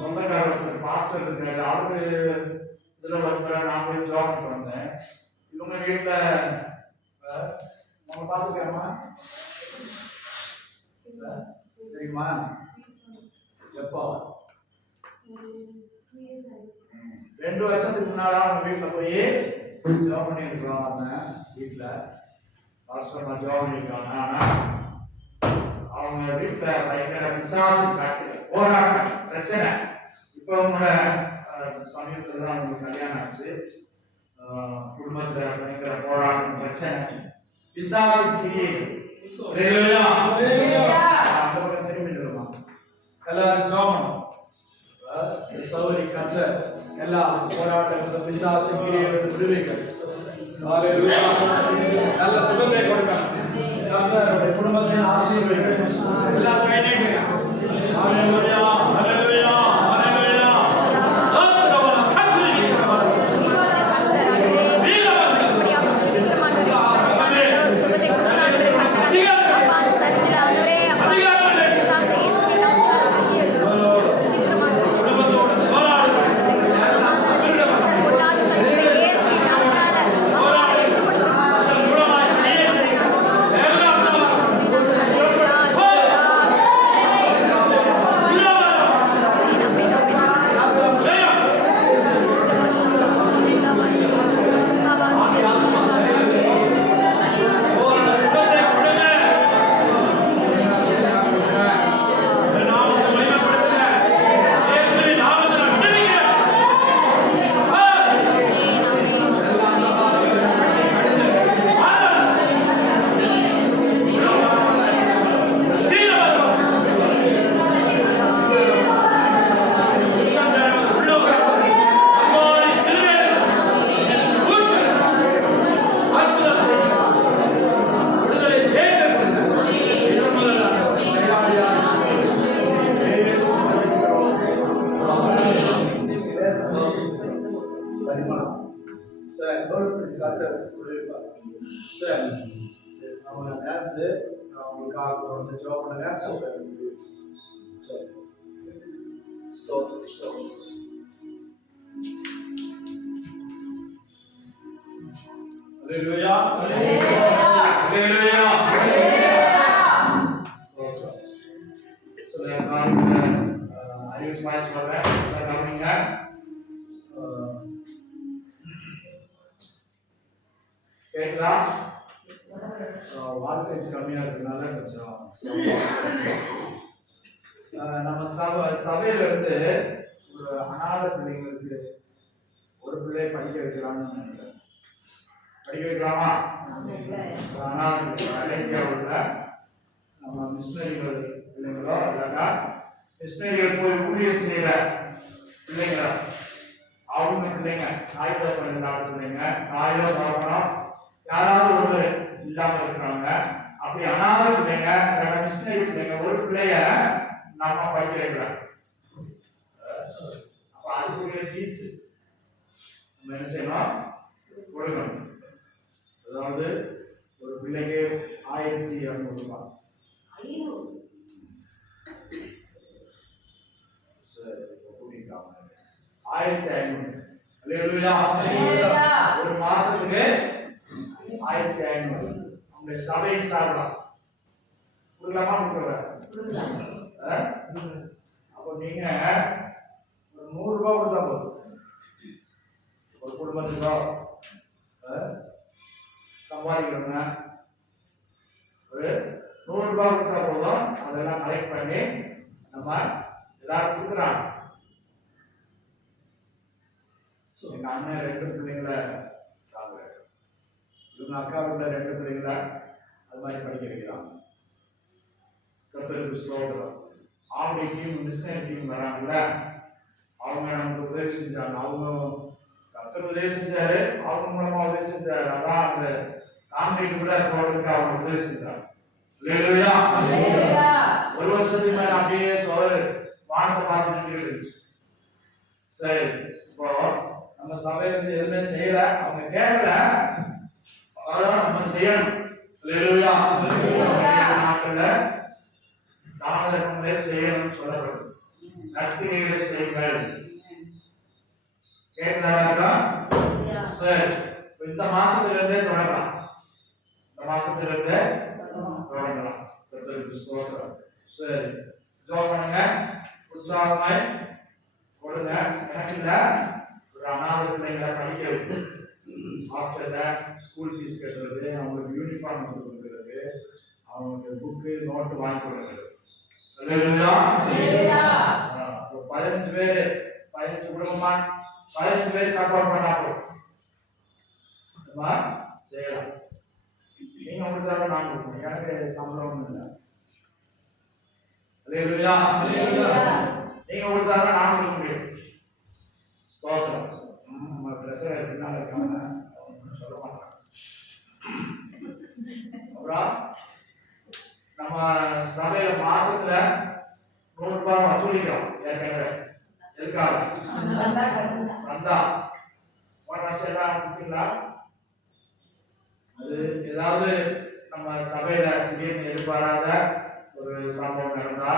சொந்தக்காரர் பாஸ்டர் இருக்காரு, அவரு இதுல ஒருத்தர நான் போய் ஜாப் வந்தேன். இவங்க வீட்டுல அவங்க பாத்துக்கலாமா தெரியுமா? எப்போ 2 வருஷத்துக்கு முன்னால அவங்க வீட்டுல போய் ஜாப் பண்ணிருக்கோம். அவங்க வீட்டுல வருஷமா ஜாப் பண்ணிருக்காங்க. ஆனா அவங்க வீட்டுல பயங்கர பிசாசு காட்டு போராட்டம் பிரச்சனை. இப்ப அவங்களோட சமீபத்துல தான் அவங்களுக்கு கல்யாணம் ஆச்சு. குடும்பத்துல பயங்கர போராட்டம் பிரச்சனை பிசாசு திரும்பி எல்லாரும் ஜாமன் சௌரி கத்த எல்லா போராட்டங்களும் பிசாசு கிரியைகளும் விடுவீங்க. ஹல்லேலூயா. நல்ல சுகத்தை கொடுங்க. கர்த்தருடைய குடும்பத்தை ஆசீர்வதிங்க. எல்லா கையிடுங்க. ஹல்லேலூயா. ஹல்லேலூயா. ஹல்லேலூயா. வாழ்க்கை கம்மியா இருக்கிறதுனால கொஞ்சம் நம்ம சபையில இருந்து ஒரு அநாத பிள்ளைங்களுக்கு ஒரு பிள்ளையை படிக்க வைக்கலாம்னு நினைக்கிறேன். படிக்க வைக்கலாமா? அனாதையாவில் நம்ம மிஷினரிகள் பிள்ளைங்களோ இல்லைன்னா மிஷினரிகள் போய் ஊழியம் செய்யற பிள்ளைங்க அவங்க பிள்ளைங்க தாய் தகப்பன் பிள்ளைங்க தாயோ தகப்பனோ யாராவது ஒருவர் இல்லாம இருக்கிறாங்க. அப்படி அனாத பிள்ளைங்க மிஷினரி பிள்ளைங்க ஒரு பிள்ளைய நம்ம படிக்க வைக்கிறோம். அப்ப அதுக்குரிய ஃபீஸ் நம்ம என்ன செய்யணும்? கொடுக்கணும். அதாவது ஒரு பிள்ளைக்கு 1200 ரூபாய். சரி, கூட்டிட்டாங்க 1500. ஒரு மாசத்துக்கு 1500. உங்களுடைய சபையின் சார்பா கொடுக்கலாமா? கொடுக்குற அப்போ நீங்க ஒரு 100 ரூபாய் கொடுத்தா போதும். ஒரு குடும்பத்துக்கோ சம்பாதிக்கிறோங்க ஒரு 100 ரூபாய் கொடுத்தா போதும். அதெல்லாம் கலெக்ட் பண்ணி நம்ம எல்லாரும் கொடுக்குறாங்க. எங்க அண்ணன் 2 பிள்ளைங்களை இருக்காங்க. இவங்க அக்கா வீட்டில் 2 பிள்ளைங்களை அது மாதிரி படிக்க வைக்கிறாங்க. கர்த்தருக்கு ஸ்தோத்திரம். ஆம்பளை டீம் மிஷனரி டீம் வராங்கல்ல, அவங்க நமக்கு உதவி செஞ்சாங்க. அவங்க கர்த்தர் உதவி செஞ்சாரு, அவங்க மூலமா உதவி செஞ்சாரு. அதான் அந்த கான்ட்ராக்ட் கூட போறதுக்கு அவங்க உதவி செஞ்சாங்க. ஒரு வருஷத்துக்கு மேல அப்படியே சோறு வானத்தை பார்த்துட்டு இருந்துச்சு. சரி, இப்போ நம்ம சபையில இருந்து எதுவுமே செய்யல, அவங்க கேட்கல, அதெல்லாம் நம்ம செய்யணும். நாட்கள்ல தாமதங்களை செய்யணும்னு சொல்லப்படும். நற்கிரிகளை செய்யுங்கள். கேட்கிறதா? சரி, இந்த மாசத்துல இருந்தே தொடங்கலாம். இந்த மாசத்துல இருந்தே தொடங்கலாம். சரி, ஜோம் பண்ணுங்க, உற்சாகமாய் கொடுங்க. எனக்கு இல்ல, ஒரு அனாதை பிள்ளைங்களை படிக்க வைக்க ஹாஸ்டல்ல ஸ்கூல் ஃபீஸ் கட்டுறது, அவங்களுக்கு யூனிஃபார்ம் கொடுக்குறது, அவங்களுக்கு புக்கு நோட்டு வாங்கி கொடுக்குறது. 15 பேர் 15 குடும்பமா 15 பேர் சப்போர்ட் பண்ணா போதும். செய்யலாம். நீங்க உங்களுக்கு நான் கொடுக்கணும், எனக்கு சம்பளம் ஒன்றும் இல்லை. நீங்க கொடுத்தாலும் நான் கொடுக்க முடியும். ஸ்தோத்திரம். நம்ம பிரசவர் பின்னால் இருக்காங்க, அவங்க சொல்ல மாட்டாங்க. அப்புறம் நம்ம சபையில மாசத்துல ₹100 வசூலிக்கிறோம். ஏற்கனவே எதுக்காக? சந்தா. போன வருஷம் எல்லாம் கொடுத்தீங்களா? அது ஏதாவது நம்ம சபையில திடீர்னு எதிர்பாராத ஒரு சம்பவம் நடந்தா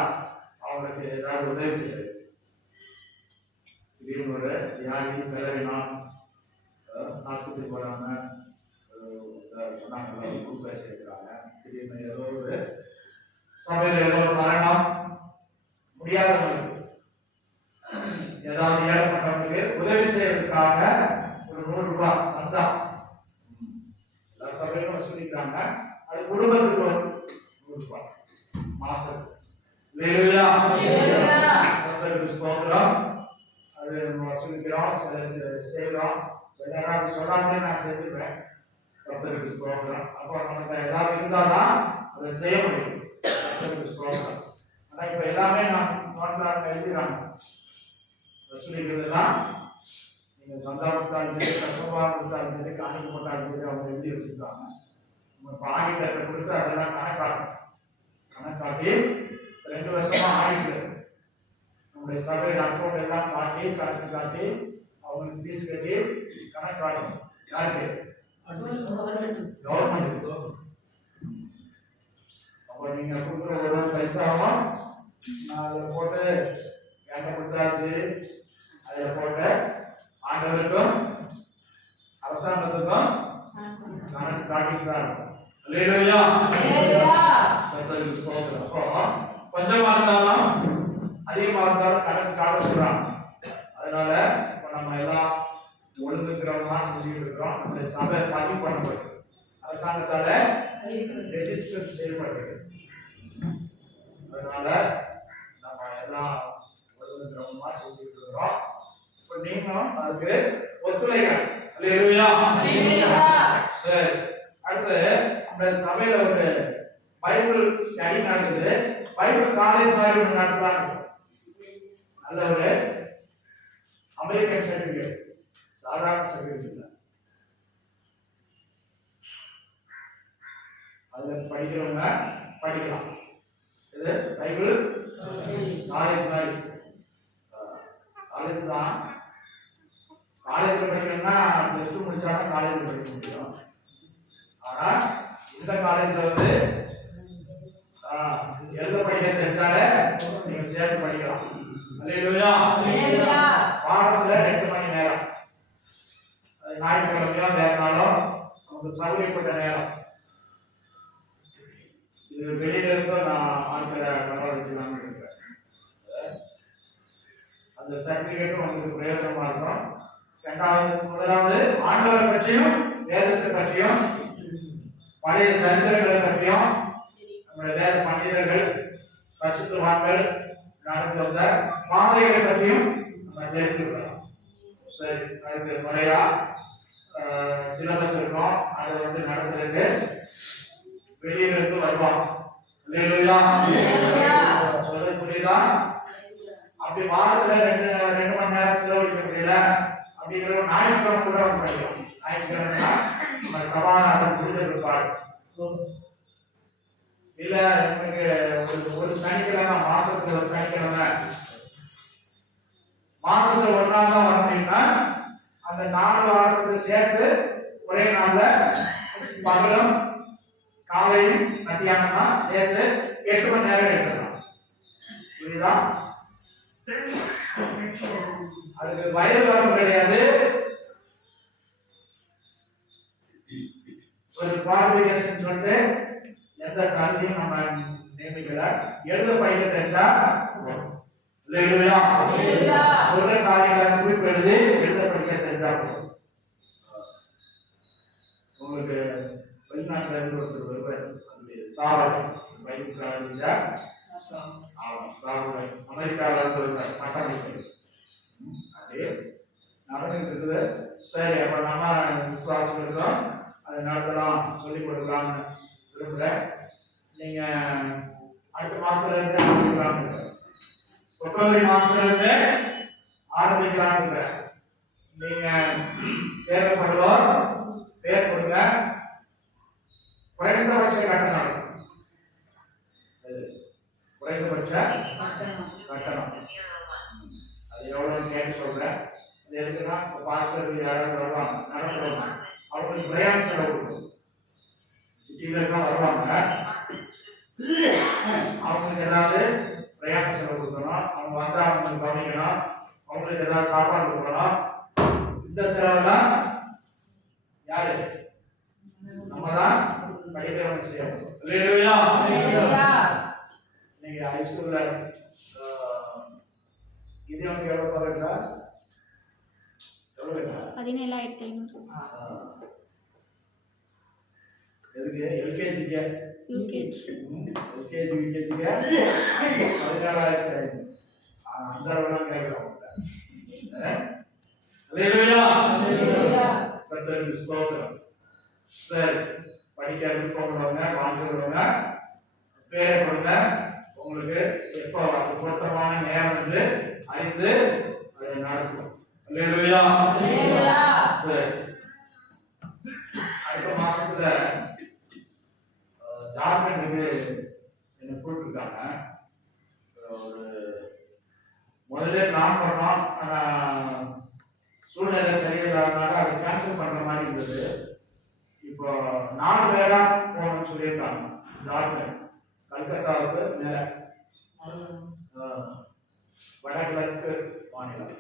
அவங்களுக்கு ஏதாவது உதவி செய்யுது. திடீர்னு ஒரு வியாதி பலவீனம், ஆஸ்பத்திரி போறாங்க, சொன்னாங்க குரூப் பேசியிருக்கிறாங்க, திடீர்னு ஏதோ ஒரு சபையில ஏதோ ஒரு மரணம், முடியாதவங்களுக்கு ஏதாவது ஏற்பட்டவங்களுக்கு உதவி செய்யறதுக்காக ஒரு ₹100 சந்தா எல்லா சபையிலும் வசூலிக்கிறாங்க. அது குடும்பத்துக்கு ஒரு ₹100 மாசத்துக்கு. ஸ்தோத்திரம். அது நம்ம வசூலிக்கிறோம், செய்கிறோம். சில நேரம் சொல்லாமே நான் செஞ்சுருவேன். கர்த்தருக்கு ஸ்தோத்திரம். அப்போ நமக்கு ஏதாவது இருந்தால்தான் அதை செய்ய முடியும். கர்த்தருக்கு ஸ்தோத்திரம். ஆனால் இப்போ எல்லாமே நான் நோட்ல எழுதிடுறாங்க. வசூலிக்கிறதுலாம் நீங்கள் சந்தா கொடுத்தாலும் சரி, கசப்பாக கொடுத்தாலும் சரி, காணிக்க போட்டாலும் சரி, அவங்க எழுதி வச்சுருக்காங்க. நம்ம இப்போ ஆடிட்டர்கிட்ட கொடுத்து அதெல்லாம் கணக்காட்டி 2 வருஷமா ஆடிட்டு நம்முடைய சபையோட அக்கௌண்ட் எல்லாம் காட்டி கணக்கு காட்டி அவங்களுக்கு ஃபீஸ் கட்டி கணக்கு காட்டணும். யாருக்கு? கவர்மெண்ட். அப்போ நீங்கள் கொடுக்குற ஒரு பைசாவும் நான் அதில் போட்டு என்கிட்ட கொடுத்தாச்சு, அதில் போட்டு ஆண்டவருக்கும் அரசாங்கத்துக்கும் கணக்கு காட்டிட்டு தான் இருக்கும். அப்போ கொஞ்சமா இருந்தாலும் அதிகமா இருந்தாலும் கணக்கு காட்ட சொல்றாங்க. அதனால இப்ப நம்ம எல்லாம் ஒழுங்குக்கிறோமா செஞ்சுட்டு இருக்கிறோம். நம்முடைய சபை பதிவு பண்ணப்படுது, அரசாங்கத்தால ரெஜிஸ்டர் செய்யப்படுது. அதனால நம்ம எல்லாம் ஒழுங்குக்கிறோமா செஞ்சுட்டு இருக்கிறோம். இப்ப நீங்களும் அதுக்கு ஒத்துழைக்க. சரி, அடுத்து நம்ம சபையில ஒரு பைபிள் ஸ்டடி நடக்குது. பைபிள் காலேஜ் மாதிரி ஒன்று நடத்தலாம். நல்ல ஒரு அமெரிக்கன் சர்டிபிகேட், சாதாரண சர்டிபிகேட் இல்லை. அதுல படிக்கிறவங்க படிக்கலாம். இது பைபிள் காலேஜ் மாதிரி. காலேஜ் தான். காலேஜில் படிக்கணும்னா +2 முடிச்சாதான் காலேஜில் படிக்க முடியும். ஆனா இந்த காலேஜில் வந்து எழுத படிக்க தெரிஞ்சாலே நீங்க சேர்த்து படிக்கலாம். வாரத்துல 2 மணி நேரம், ஞாயிற்றுக்கிழமையோ வேறனாலும் நமக்கு சௌகரியப்பட்ட நேரம். இது வெளியில இருந்தும் நான் ஆட்களை வரவழைக்கலாம்னு இருக்கேன். அந்த சர்டிபிகேட்டும் உங்களுக்கு பிரயோஜனமா இருக்கும். முதலாவது ஆண்டவரை பற்றியும் வேதத்தை பற்றியும் பழைய சரித்திரங்களை பற்றியும் நம்முடைய வேத பண்டிதர்கள் பரிசுத்தவான்கள் நடந்து வந்த பாதைகளை பற்றியும் நம்ம தெரிந்து கொள்ளலாம். சரி, அதுக்கு முறையா சிலபஸ் இருக்கும். அதை வந்து நடத்துறதுக்கு வெளியில இருந்து வருவாங்க. சொல்ல புரியுதா? அப்படி வாரத்துல 2 மணி நேரம் செலவழிக்க முடியல அப்படிங்கிற ஞாயிற்றுக்கிழமை கூட வந்து படிக்கலாம். ஞாயிற்றுக்கிழமைனா நம்ம சபாநாதன் புரிஞ்ச பிற்பாடு இல்ல எனக்கு ஒரு சனிக்கிழமை, மாசத்துல ஒரு சனிக்கிழமை, மாசத்துல ஒரு நாள் தான் வர முடியும்னா அந்த 4 வாரத்துக்கு சேர்த்து ஒரே நாள்ல பகலும் காலையும் மத்தியானம் தான் சேர்த்து 8 மணி நேரம் எடுத்துக்கலாம். புரியுதா? அதுக்கு வயது வரம்பு கிடையாது. ஒரு குவாலிஃபிகேஷன் சொல்லிட்டு எந்த கல்வியும் நம்ம நியமிக்கல. எழுத படிக்க தெரிஞ்சா சொல்ற காரியங்களை குறிப்பு எழுதி எழுத படிக்க தெரிஞ்சா போதும். உங்களுக்கு வெளிநாட்டுல இருந்து ஒருத்தர் வருவார். ஸ்தாபனம் அமெரிக்காவில இருந்து வருவார், பட்டமளிப்பு அப்படியே நடந்துட்டு இருக்குது. சரி, அப்ப நம்ம விசுவாசங்களுக்கும் அதை நடத்தலாம், சொல்லிக் கொடுக்கலாம்னு விரும்புகிறேன். நீங்க அடுத்த மாசத்துல இருந்து ஆரம்பிக்கலாம்னு, பிப்ரவரி மாசத்துல இருந்து ஆரம்பிக்கலாம்னு. நீங்க தேவைப்படுவோர் பேர் கொடுங்க. குறைந்தபட்ச கட்டணம், குறைந்தபட்ச கட்டணம் அது எவ்வளவுன்னு கேட்டு சொல்றேன். அது எதுக்குன்னா பாஸ்டர் யாராவது வருவாங்க, நடப்படுவாங்க, அவங்களுக்கு பிரயாண செலவு கொடுக்கும். சிட்டியில இருக்க வருவாங்க, அவங்களுக்கு ஏதாவது பிரயாண செலவு கொடுக்கணும், அவங்க வந்து அவங்களுக்கு கவனிக்கணும், அவங்களுக்கு ஏதாவது சாப்பாடு கொடுக்கணும். இந்த செலவெல்லாம் யாரு? நம்ம தான் படிக்கிறவங்க செய்யணும். நீங்க ஹைஸ்கூல்ல இது நமக்கு எவ்வளவு பாருங்களா? 17,500. எதுக்கு? எல்கேஜிக்கு யூகேஜி யூகேஜிக்கு 17,500. அந்த அளவுலாம் கேட்கலாம். கர்த்தருக்கு ஸ்தோத்திரம். சரி, படிக்க விருப்பப்படுறவங்க, வாழ்ந்துள்ளவங்க பேரை கொடுங்க. உங்களுக்கு எப்போ அது பொருத்தமான நேரம் என்று அறிந்து அதை நடத்தும். சரி, அடுத்த மாசத்துல ஜார்க்கண்டுக்கு என்ன கூப்பிட்டுருக்காங்க. ஒரு முதல்ல பிளான் பண்ணோம், சூழ்நிலை சரியில்லாதனால அதை கேன்சல் பண்ற மாதிரி இருந்தது. இப்போ 4 பேரா போகணும்னு சொல்லியிருக்காங்க. ஜார்க்கண்ட் கல்கத்தாவுக்கு மேல வடகிழக்கு மாநிலம்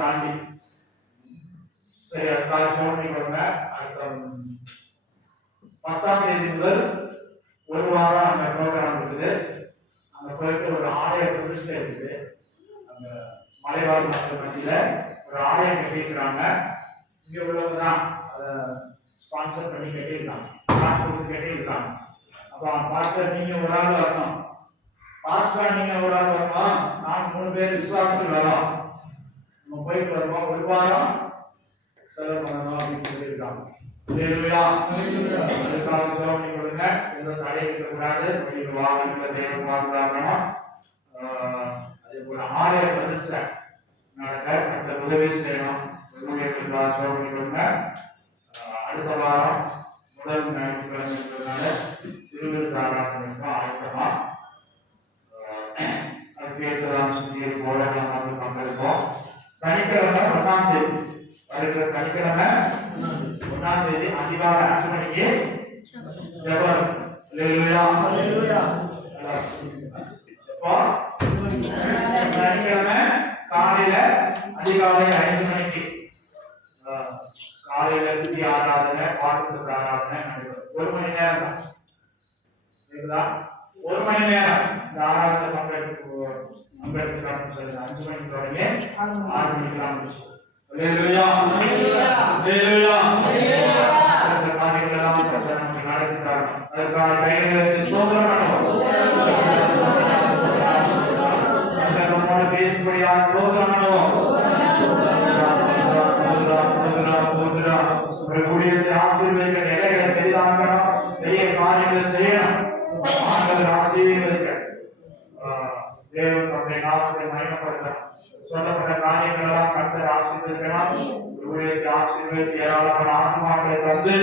தாண்டி. சரி, அதுக்காக சோழனி கொடுங்க. அடுத்த 10ஆம் தேதி முதல் ஒரு வாரம் அந்த ப்ரோக்ராம் இருக்குது. அங்க போயிட்டு ஒரு ஆலய பிரதிஷ்டை இருக்குது. அந்த மலைவாழ் மக்கள் மத்தியில ஒரு ஆலயம் கட்டியிருக்கிறாங்க. இங்க உள்ளவங்க தான் அதை ஸ்பான்சர் பண்ணி கட்டியிருக்காங்க, காசு கொடுத்து கட்டியிருக்காங்க. அப்போ பாஸ்டர் நீங்க ஒரு ஆள் வரணும், பாஸ்டர் நீங்க ஒரு ஆள் வரணும், நான் 3 பேர் விசுவாசிகள் வரோம், நம்ம போயிட்டு வருவோம், ஒரு வாரம் செலவு பண்ணணும் அப்படின்னு சொல்லியிருக்காங்க. அதுக்காக சோழனை கொடுங்க. எந்த தடை இருக்கக்கூடாது, வெளியில் வாகனங்களை தேவை வாங்குறாங்கன்னா அதே போல ஆலய பிரதிஷ்டை நடக்க மற்ற உதவி செய்யணும். ஊழியர்களுக்காக சோழனை கொடுங்க. அடுத்த வாரம் முதல் ஞாயிற்றுக்கிழமை இருக்கிறதுனால திருவிழா ஆராதனைக்கு ஆயத்தமா அதுக்கேற்றதான சுத்தியில் போல நம்ம வந்து பங்கேற்போம். சனிக்கிழமை 1ஆம் தேதி, வருகிற சனிக்கிழமை 1ஆம் தேதி அதிகாலை 5 மணிக்கு ஜெபம். எப்போ? சனிக்கிழமை காலையில அதிகாலை 5 மணிக்கு காலையில துதி ஆராதனை, பாட்டு ஆராதனை நடைபெறும். 1 மணி நேரம் தான் இருக்குதா? 1 மணி நேரம் இந்த ஆராதனை பங்கெடுத்துக்கான்னு சொல்லி 5 மணிக்கு தொடங்கி 6 மணிக்கெல்லாம் முடிச்சு. ஆசீர்வதிக்க நிலைகளை பெரிதாக்கணும், பெரிய காரியங்கள் செய்யணும். ஆசீர்வதிக்க தேவன் நம்முடைய நாமத்தை மகிமைப்படுத்தணும். சொல்லப்பட்ட காரியங்கள் எல்லாம் கர்த்தர் ஆசீர்வதிக்கணும். ஊழியத்தை ஆசீர்வதித்து ஏராளமான ஆத்மாக்களை தந்து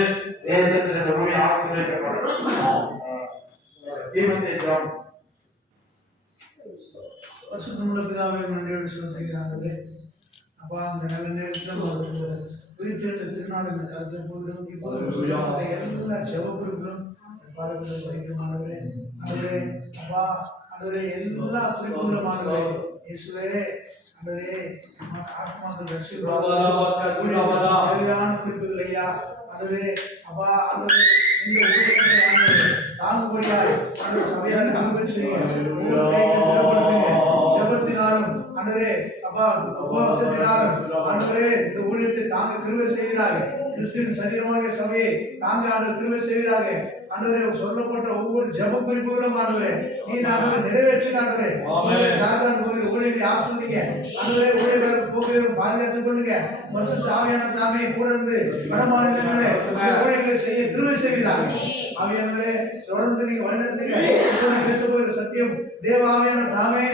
தேசத்தில் இந்த ஊழிய ஆசீர்வதிக்கப்படும். தீமத்தை ஜெபம். பரிசுத்தமுள்ள பிதாவே, நன்றியோடு சொல்லுகிறாங்களே அப்பா, அந்த நல்ல நேரத்தில் உயிர்த்தெழுந்த திருநாள் இந்த கருத்தை போதும். இப்போது எல்லா ஜெபக்குறிகளும் பாதங்களை படிக்கிறமானவரே, அவரே அப்பா, அவரே எல்லா குறிப்புகளுமானவரே, இயேசுவே அவரே ஆத்மாக்கள் தேவையான குறிப்புகள் ஐயா, அவரே அப்பா, அவரே இந்த ஊழியத்தை தாங்குபடியாய் அவருடைய சபையார் ஜபத்தினாலும் அன்றரே அப்பா உபவாசத்தினாலும் அன்றரே இந்த ஊழியத்தை தாங்க கிருபை செய்கிறார்கள். கிறிஸ்துவின் சரீரமாக சபையை தாங்க ஆண்டு கிருபை செய்கிறார்கள். ஆண்டவரே, சொல்லப்பட்ட ஒவ்வொரு ஜெப குறிப்புகளும் ஆண்டவரே நீர் ஆண்டவரை நிறைவேற்றினாண்டவரே. சாத்தான் கோயில் ஊழியத்தை ஆசீர்வதிங்க. ஆண்டவரே ஊழியர்கள் போகையும் பாதுகாத்துக் கொள்ளுங்க. பரிசுத்த ஆவியானவர் தாமே கூட இருந்து வடமாநிலங்களே ஊழியர்களை செய்ய கிருபை செய்கிறார். ஆவியானவரே தொடர்ந்து நீங்க வழிநடத்துங்க. பேச போகிற சத்தியம் தேவ ஆவியானவர் தாமே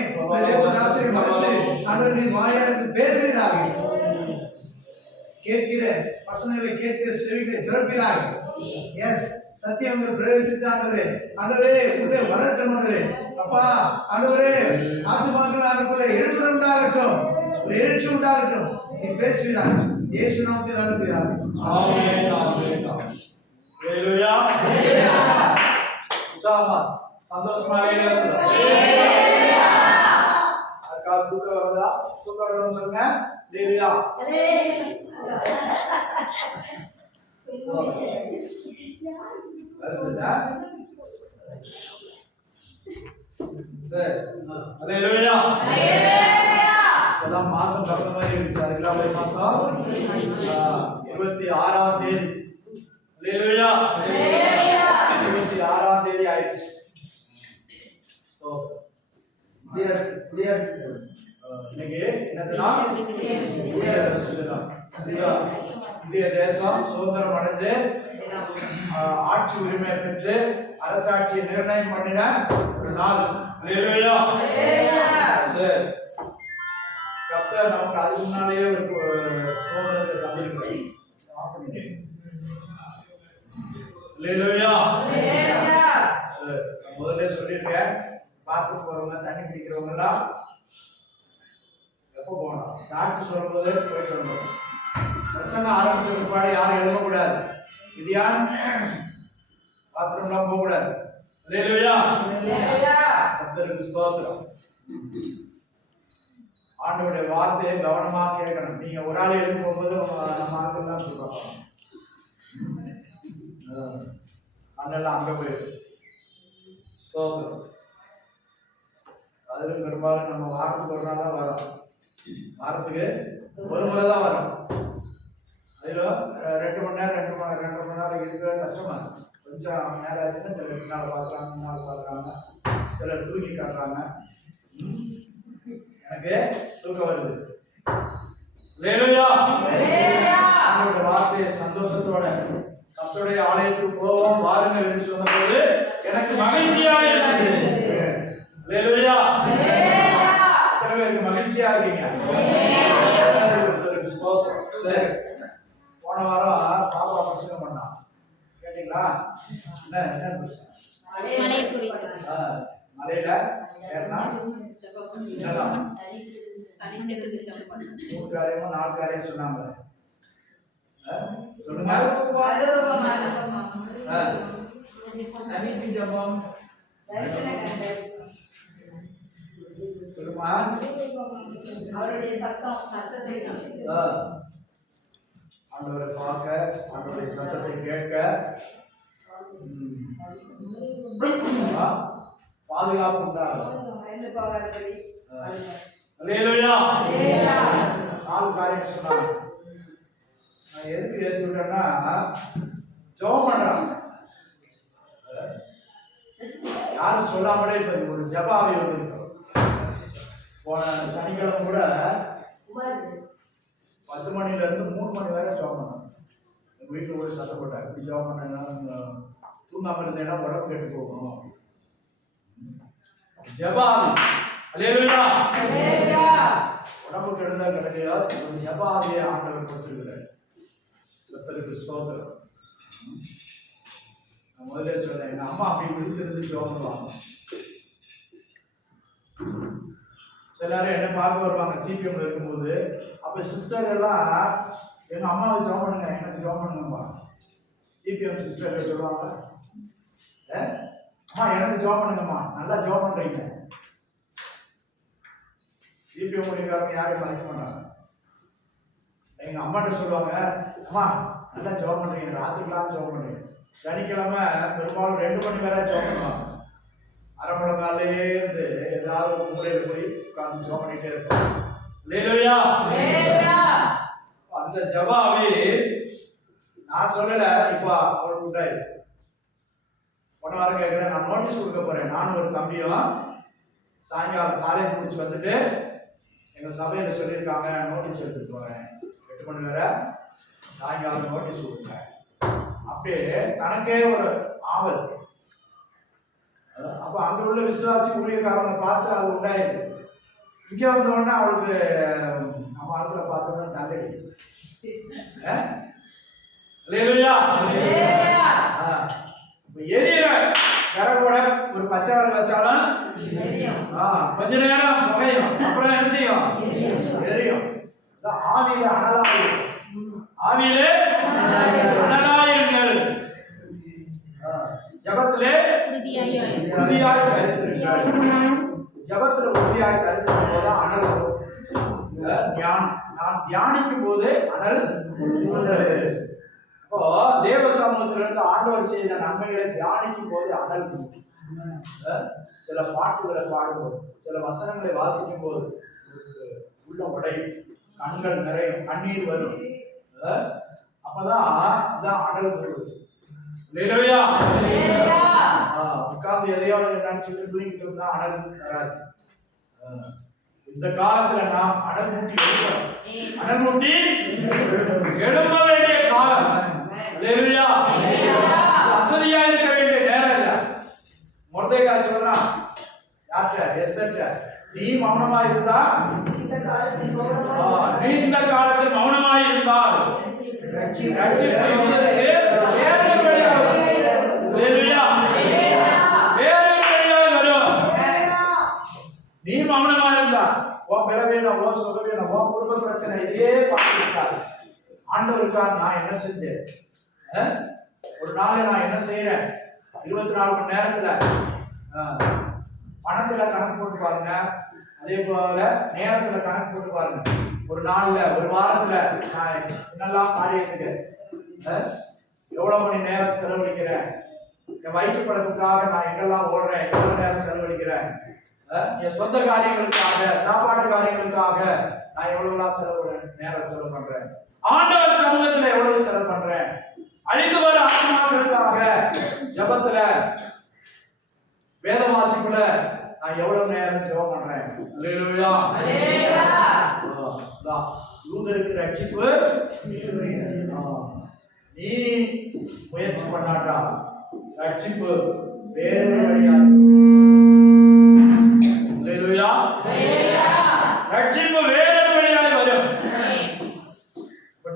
தேவதாசரை மறைத்து ஆண்டவர் நீ வாயானது பேசுகிறார்கள். கேட்கிற வசனங்களை கேட்கிற செவிகளை திறப்பிறார்கள். எஸ் சத்தியங்கள் பிரவேசித்த ஆண்டவரே, ஆண்டவரே உள்ளே வரட்டும் ஆண்டவரே. அப்பா ஆண்டவரே ஆத்துமாக்கள் ஆண்டவரே எழுப்புதல் உண்டாகட்டும், ஒரு எழுச்சி உண்டாகட்டும். நீ பேசுகிறாய் இயேசு நாமத்தில் அனுப்புகிறார். ஆமென் ஆமென். ஹalleluya ஹalleluya. உற்சாகமா சந்தோஷமா சொல்லுங்க. ஹalleluya. அக்கா தூக்கம் வருதா? தூக்கம் வருதுன்னு சொல்லுங்க. ஹalleluya ஹalleluya. வருதுடா சரி. ஹalleluya ஹalleluya. இப்பதான் மாசம் கடந்த மாதிரி இருந்துச்சு. அதுக்குள்ள மாசம் 26ஆம் தேதி. ஹalleluya ஹalleluya. 26ஆம் தேதி ஆயிடுச்சு. சோ கிளியர் இன்னைக்கு என்னதுனா இந்திய தேசம் சுதந்திரம் அடைஞ்சு ஆட்சி உரிமை பெற்று அரசாட்சியை நிர்ணயம் பண்ணின ஒரு நாள். ஹalleluya ஹalleluya. சரி, கர்த்தர் நமக்கு அதுக்கு முன்னாலேயே ஒரு சோதனத்தை தந்திருக்கிறார். ஹalleluya ஹalleluya. சரி, முதல்ல சொல்லியிருக்கேன், பாத்ரூம் போறவங்க தண்ணி குடிக்கிறவங்க எல்லாம் எப்போ போகணும்? சாட்சி சொல்லும்போது போயிட்டு வரணும். பிரசங்கம் ஆரம்பிச்ச பிற்பாடு யாரும் எழுதக்கூடாது. இது யார் பாத்ரூம்லாம் போகக்கூடாது. ஹalleluya ஹalleluya. கர்த்தருக்கு ஸ்தோத்திரம். ஆண்டவருடைய வார்த்தையை கவனமா கேட்கணும். நீங்க ஒரு ஆள் எழுதி போகும்போது நம்ம ஆட்கள் தான் சொல்லுவாங்க, அதெல்லாம் அங்க போயிடும். ஸ்தோத்திரம். அதிலும் பெரும்பாலும் நம்ம வாரத்துக்கு ஒரு நாள் தான் வரோம். வாரத்துக்கு ஒரு முறை தான் வரும். அதில் 2 மணி நேரம் 2 மணி நேரம் இருக்கிறது கஷ்டமா இருக்கும். கொஞ்சம் நேரம் ஆச்சுன்னா சில 2 நாள் பார்க்குறாங்க, 3 நாள் பார்க்குறாங்க, சிலர் தூக்கி காட்டுறாங்க. எனக்கு தூக்கம் வருது. ஹalleluya ஹalleluya. ஆண்டவருடைய வார்த்தையை சந்தோஷத்தோட கர்த்தருடைய ஆலயத்துக்கு போவோம் வாருங்கள் என்று சொன்னபோது எனக்கு மகிழ்ச்சியா இருந்தது. ஹalleluya ஹalleluya. எத்தனை பேருக்கு மகிழ்ச்சியா இருக்கீங்க? கர்த்தருக்கு ஸ்தோத்திரம். சரி, போன வாரம் பாப்பா பிரசங்கம் பண்ணா கேட்டீங்களா? என்ன பிரச்சனை? மலையில ஏறினா 3 காரியமும் 4 காரியம் சொன்னாங்க. சொல்லுங்க. ஜபம் சொல்லுமா. அவருடைய சத்தத்தை ஆண்டவரை பார்க்க, ஆண்டவருடைய சத்தத்தை கேட்க, பாதுகாப்பு உண்டாகும். ஹalleluya ஹalleluya. 4 காரியம் சொன்னாங்க. நான் எதுக்கு எழுதி விட்டேன்னா, ஜெபம் பண்றாங்க. யாரும் சொல்லாமலே இப்ப ஒரு ஜெப ஆவி வந்துருக்கு. போன சனிக்கிழமை கூட 10 மணில இருந்து 3 மணி வரை ஜெபம் பண்ணாங்க. எங்க வீட்டுல கூட சத்தம் போட்டாங்க, இப்படி ஜெபம் பண்ணா தூங்காம இருந்தேன்னா உடம்பு கெட்டு போகணும். ஜெப ஆவி. ஹalleluya ஹalleluya. உடம்பு கெடுதா கிடையாது, ஒரு ஜெப ஆவியை ஆண்டவர் கொடுத்திருக்கிறார். கர்த்தருக்கு ஸ்தோத்திரம். நான் முதல்ல சொன்னேன், எங்க அம்மா அப்படி விழித்திருந்து ஜெபம் பண்ணுவாங்க. எல்லாரும் என்ன பார்க்க வருவாங்க சிபிஎம்ல இருக்கும்போது. அப்ப சிஸ்டர் எல்லாம் எங்க அம்மாவை ஜெபம் பண்ணுங்க, எனக்கு ஜெபம் பண்ணுங்கம்மா. சிபிஎம் சிஸ்டர் சொல்லுவாங்க, அம்மா எனக்கு ஜெபம் பண்ணுங்கம்மா, நல்லா ஜெபம் பண்றீங்க. சிபிஎம் முடிக்காரங்க யாரையும் மறைக்க மாட்டாங்க. எங்க அம்மாட்ட சொல்லுவாங்க, அம்மா நல்லா ஜெபம் பண்றீங்க, ராத்திரிக்கெல்லாம் ஜெபம் பண்றீங்க. சனிக்கிழமை பெரும்பாலும் 2 மணி வரை ஜெபம் பண்ணுவாங்க. அரை மணி காலையிலே இருந்து ஏதாவது ஒரு மூலையில போய் உட்கார்ந்து ஜெபம் பண்ணிட்டே இருப்பாங்க. ஹalleluya ஹalleluya. அந்த ஜெப ஆவி நான் சொல்லல, இப்ப அவளுக்கு உண்டாய். போன வாரம் கேட்கிறேன், நான் நோட்டீஸ் கொடுக்க போறேன். நானும் ஒரு தம்பியும் சாயங்காலம் காலேஜ் முடிச்சு வந்துட்டு எங்க சபையில சொல்லியிருக்காங்க, நோட்டீஸ் எடுத்துட்டு வரேன், 8 மணி வரை சாயங்காலம் நோட்டீஸ் கொடுங்க. அப்படியே தனக்கே ஒரு ஆவல். அப்ப அங்க உள்ள விசுவாசி ஊழியக்காரங்களை பார்த்து அது உண்டாயிருக்கு. இங்க வந்த உடனே அவளுக்கு நம்ம ஆட்களை பார்த்தோம்னா நல்லடி. எரியிற விறகோட ஒரு பச்சை விறகு வச்சாலும் கொஞ்ச நேரம் புகையும், அப்புறம் என்ன செய்யும்? எரியும். ஆவியில அனலாயிரும், ஆவியிலே அனலாயிருங்கள், ஜபத்திலே உறுதியாய் கருத்திருங்கள். ஜபத்துல உறுதியாய் கருத்திருக்கும் போது அனல் வரும். நான் தியானிக்கும் போது அனல். அப்போ தேவ சமூகத்திலிருந்து ஆண்டவர் செய்த நன்மைகளை தியானிக்கும் போது அனல். சில பாட்டுகளை பாடும்போது, சில வசனங்களை வாசிக்கும் போது உள்ள உடையும், கண்கள் நிறையும், கண்ணீர் வரும். அப்பதான் அதான் அனல் வருது. உட்கார்ந்து எதையோட நினைச்சுட்டு தூங்கிட்டு இருந்தா அனல் வராது. இந்த காலத்துல நாம் அனல் மூட்டி எழுப்பணும். அனல் மூட்டி எழும்ப வேண்டிய காலம். அசதியா இருக்க வேண்டிய நேரம் இல்ல. மொர்தெகாய் சொல்றான் யார்கிட்ட? எஸ்தர்கிட்ட, நீ மௌனமா இருந்தா, நீ இந்த காலத்தில் மௌனமாய் இருந்தால் நீ மௌனமா இருந்தா உன் பிறவேணும், உன் சுகவேணும், உன் குடும்ப பிரச்சனை இதே பார்த்துருக்காரு. ஆண்டவருக்காக நான் என்ன செஞ்சேன்? ஒரு நாள் நான் என்ன செய்யறேன்? 24 மணி நேரத்துல பணத்துல கணக்கு போட்டு பாருங்க, அதே போல நேரத்துல கணக்கு போட்டு பாருங்க. ஒரு நாள்ல, ஒரு வாரத்துல நான் என்னெல்லாம் காரியத்துக்கு எவ்வளவு மணி நேரம் செலவழிக்கிறேன், என் வயிற்று பழப்புக்காக நான் எங்கெல்லாம் ஓடுறேன், எவ்வளவு நேரம் செலவழிக்கிறேன், என் சொந்த காரியங்களுக்காக, சாப்பாடு காரியங்களுக்காக நான் எவ்வளவுலாம் நேரம் செலவு பண்றேன், ஆண்டவர் சமூகத்துல எவ்வளவு செலவு பண்றேன், அழிந்து வர ஆத்மாக்களுக்காக ஜபத்துல வேத வாசிப்புல நான் எவ்வளவு நேரம் ஜெபம் பண்றேன். அல்லேலூயா, அல்லேலூயா. யூதருக்கு ரட்சிப்பு நீ முயற்சி பண்ணாட்டா ரட்சிப்பு வேறு வழியா. அல்லேலூயா, அல்லேலூயா. ரட்சிப்பு வேறு வழியாக வரும்.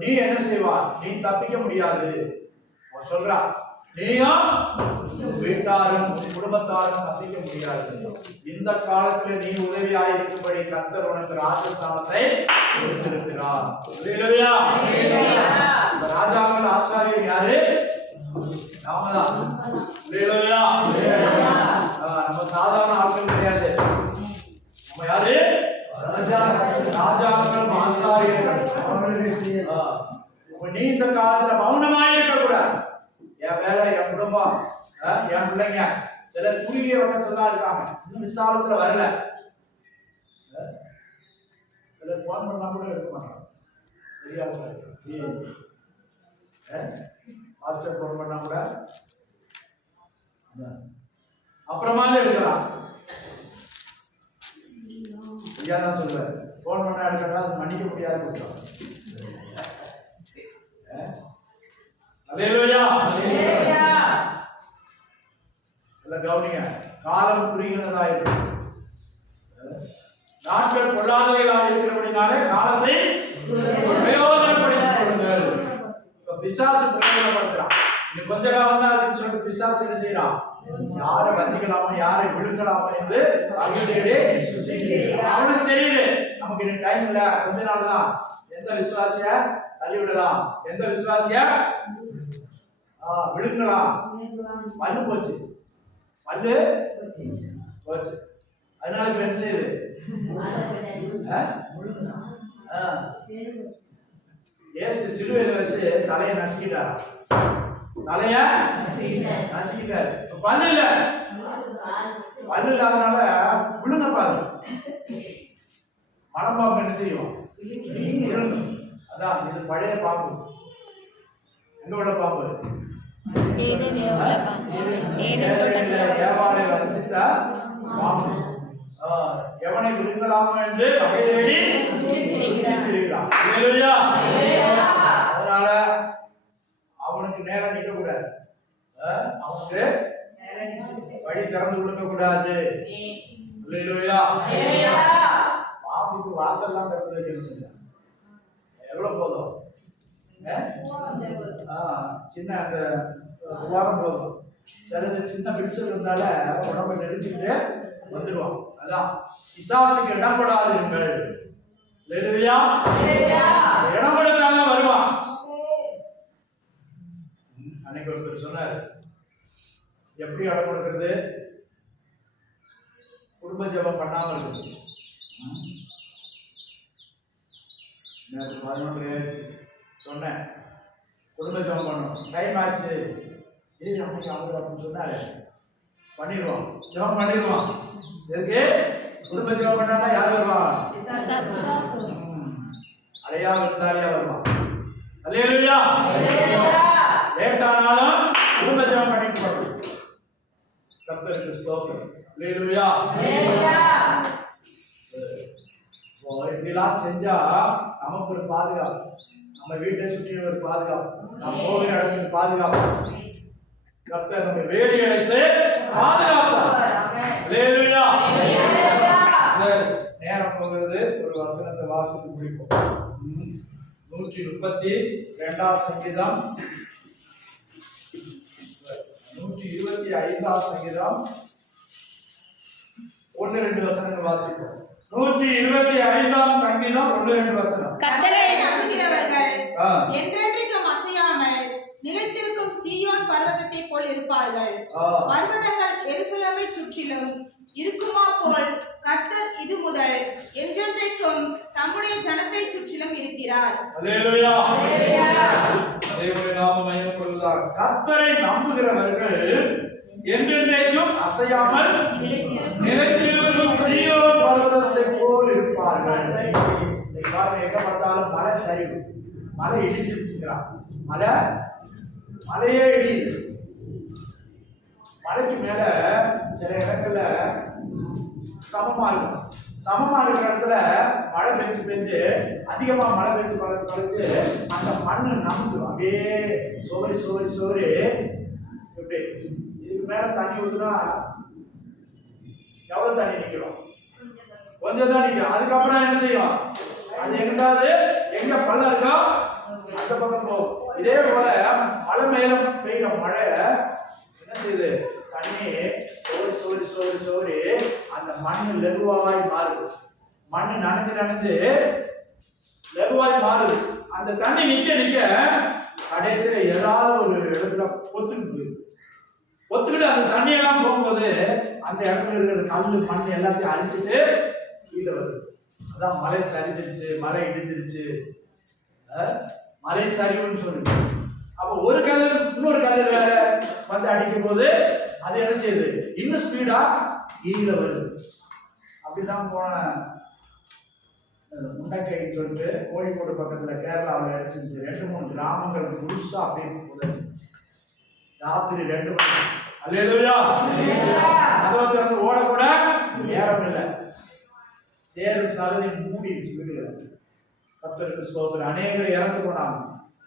நீ என்ன செய்வா? நீ தப்பிக்க முடியாது. சொல்றா, நீயும் வீட்டாரும் குடும்பத்தாரும் தப்பிக்க முடியாது. இந்த காலத்துல நீ உதவியாக இருக்கும்படி கர்த்தர் உனக்கு ராஜஸ்தானத்தை கொடுத்திருக்கிறார். அல்லேலூயா, அல்லேலூயா. ராஜாக்கள் ஆசாரியர் யாரு? நாமதான். அல்லேலூயா, அல்லேலூயா. நம்ம சாதாரண ஆட்கள் கிடையாது. நம்ம யாரு? ராஜாக்கள் ஆசாரியர்கள். நீ இந்த காலத்துல மௌனமாய் இருக்க கூடாது. என் வேலை, என் குடும்பம், என் பிள்ளைங்க சிலர் குறுகிய வட்டத்துல தான் இருக்காங்க, இன்னும் விசாலத்துல வரல. சிலர் போன் பண்ணா கூட எடுக்க மாட்டாங்க. மாஸ்டர் போன் பண்ணா கூட அப்புறமா எடுக்கலாம். ஐயா தான் சொல்லுவார், போன் பண்ணா எடுக்கட்டா அது மன்னிக்க முடியாது. அல்லேலூயா, அல்லேலூயா. எல்லாம் கவனிங்க, காலம் குறுகினதா இருக்கு, நாட்கள் பொல்லாதவைகளாக இருக்கிறபடினாலே காலத்தை பிரயோஜனப்படுத்திக் கொள்ளுங்கள். இப்ப பிசாசு பிரயோஜனப்படுத்துறான். இன்னும் கொஞ்ச காலம் தான் அப்படின்னு சொல்லிட்டு பிசாசு என்ன செய்யறான்? யாரை வஞ்சிக்கலாமா, யாரை விழுங்கலாமா என்று அவனுக்கு தெரியுது. நமக்கு இன்னும் டைம் இல்ல, கொஞ்ச நாள் தான். எந்த விசுவாசிய தள்ளி விடலாம், எந்த விசுவாசிய விழுங்கலாம். பல்லு போச்சு, பல்லு போச்சு. அதனால இப்ப என்ன செய்யுது? இயேசு சிலுவையில வச்சு தலையை நசுக்கிட்டார். தலைய நசுக்கிட்டாரு. பல்லு இல்ல, பல்லு இல்லாதனால விழுங்க பாரு. மனப்பாம்பு என்ன செய்யும்? விழுங்கும். அதான் இது பழைய பாம்பு. எங்க உள்ள பாம்பு? ஏவாளை வஞ்சித்த பாம்பு. எவனை விழுங்கலாமோ என்று வகை தேடி சுற்றித்திரிகிறான். அல்லேலூயா. அதனால அவனுக்கு நேரம் நிற்க கூடாது, அவனுக்கு வழி திறந்து கொடுக்க கூடாது. அல்லேலூயா. பாம்புக்கு வாசல்லாம் திறந்து வைக்கிறது எவ்வளவு போதும், சின்ன அந்த வாரம் போதும். சிலது சின்ன விரிசல் இருந்தால உடம்பை நெரிச்சுக்கிட்டு வந்துடுவான். அதான் பிசாசுக்கு இடப்படாதீர்கள். அல்லேலூயா. இடம் கொடுக்காம வருவான். அன்னைக்கு ஒருத்தர் சொன்னார், எப்படி இடம் கொடுக்கிறது, குடும்ப ஜெபம் பண்ணாம இருக்குது. நேற்று 11 ஆயிடுச்சு சொன்னேன், குடும்ப ஜெபம் பண்ணணும், டைம் ஆச்சு. ஏன் அப்படி அவங்க அப்படின்னு சொன்னாரு, பண்ணிடுவோம், ஜெபம் பண்ணிடுவோம். எதுக்கு குடும்ப ஜெபம் பண்ணா யார் வருவான்? அலையா விருந்தாளியா வருவான். அல்லேலூயா. லேட்டானாலும் குடும்ப ஜெபம் பண்ணிட்டு போறோம். கர்த்தருக்கு ஸ்தோத்திரம். அல்லேலூயா. இப்படிலாம் செஞ்சா நமக்கு ஒரு பாதுகாப்பு, நம்ம வீட்டை சுற்றி ஒரு பாதுகாப்பு, நம்ம போகிற இடத்துக்கு பாதுகாப்பு. கர்த்தர் நம்ம வேடி அழைத்து பாதுகாப்பார். அல்லேலூயா. சரி, நேரம் போகிறது, ஒரு வசனத்தை வாசித்து முடிப்போம். 132 சங்கீதம், 125 சங்கீதம் 1-2 வசனங்கள் வாசிப்போம். 125 சங்கீதம் 1-2 வசனம். கர்த்தரை நம்புகிறவர்கள் என்றென்றைக்கும் அசையாமல் நிலைத்திருக்கும் சீயோன் பர்வதத்தை போல் இருப்பார்கள். பர்வதங்கள் எருசலேமை சுற்றிலும் இருக்குமா போல் கர்த்தர் இது முதல் என்றென்றைக்கும் தம்முடைய ஜனத்தை சுற்றிலும் இருக்கிறார். அல்லேலூயா. தேவனுடைய நாமம் மகிமைப்படுவதாக. கர்த்தரை நம்புகிறவர்கள் என்றென்றைக்கும் அசையாமல் நிலைத்திருக்கும் சீயோன் பர்வதத்தை போல் இருப்பார்கள். எங்க பார்த்தாலும் மலை சரிவு, மலை இடிச்சிருச்சுங்கிறான். மலையே இடியுது. மலைக்கு மேல சில இடங்கள்ல சமமா இருக்கும். சமமா இருக்கிற இடத்துல மழை பெஞ்சு அதிகமா மழை பெஞ்சு அந்த மண்ணு நம்பும், அப்படியே சோறு இப்படி. இதுக்கு மேல தண்ணி ஊத்துனா எவ்வளவு தண்ணி நிக்கிறோம்? கொஞ்சம் தான் நிற்கும். அதுக்கப்புறம் என்ன செய்யும்? அது எங்க பள்ளம் இருக்கோ அந்த பக்கம் போகும். இதே போல மலை மேல பெய்யுற மழை என்ன செய்யுது? தண்ணி சோறு அந்த மண்ணு லெகுவாய் மாறுது. மண்ணு நனைஞ்சு லெகுவாய் மாறுது. அந்த தண்ணி நிக்க கடைசியில ஏதாவது ஒரு இடத்துல ஒத்துக்கிட்டு அந்த தண்ணியெல்லாம் போகும்போது அந்த இடத்துல இருக்கிற கல்லு மண் எல்லாத்தையும் அழிச்சிட்டு கீழே வருது. அதான் மலை சரிஞ்சிருச்சு, மலை இடிஞ்சிருச்சு, மலை சரிவுன்னு சொல்லுது. அப்போ ஒரு கல்லு இன்னொரு கல்லு வேற வந்து அடிக்கும் போது அது என்ன செய்யுது? இன்னும் ஸ்பீடா கீழே வருது. அப்படிதான் போன முண்டக்கைன்னு சொல்லிட்டு கோழிக்கோடு பக்கத்துல கேரளாவில் என்ன செஞ்சு 2-3 கிராமங்கள் முழுசா அப்படியே புதைச்சு ராத்திரி 2 மணி. அல்லேலூயா. கதவை திறந்து ஓடக்கூட நேரம் இல்லை. சேரும் சகதி மூடிடுச்சு வீடுகளை. கர்த்தருக்கு ஸ்தோத்திரம். அநேகர் இறந்து போனாங்க.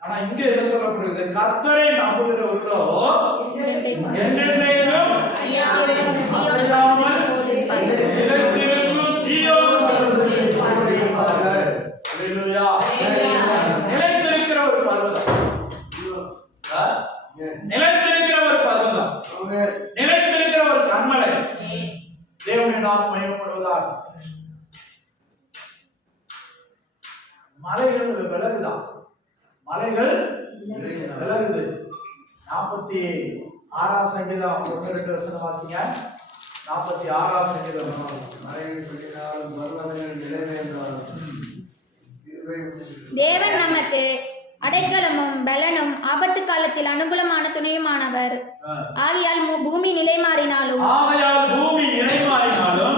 ஆனா இங்க என்ன சொல்லப்படுகிறது? கர்த்தரை நம்புகிறவர்களோ என்றென்றைக்கும் அசையாதிருக்கும் சீயோன் பர்வதத்தை போல் இருப்பார்கள். நிலைத்திருக்கும் சீயோன் பர்வதத்தை போல் இருப்பார்கள். அல்லேலூயா. நிலைத்திருக்கிற ஒரு பர்வதம், நிலைத்திருக்கிற ஒரு பர்வதம், நிலைத்திருக்கிற ஒரு கன்மலை. தேவனுடைய நாமம் மகிமைப்படுவதாக. மலைகள் விலகுதான், மலைகள் விலகுது. 46 சங்கீதம் 1-2 வசனம் வாசிங்க. 46 சங்கீதம். மலைகள் சொல்லினாலும் பர்வதங்கள் நிலைவேந்தாலும் தேவன் நமக்கு அடைக்கலமும் பலனும் ஆபத்து காலத்தில் அனுகூலமான துணையுமானவர். ஆகையால் பூமி நிலை மாறினாலும்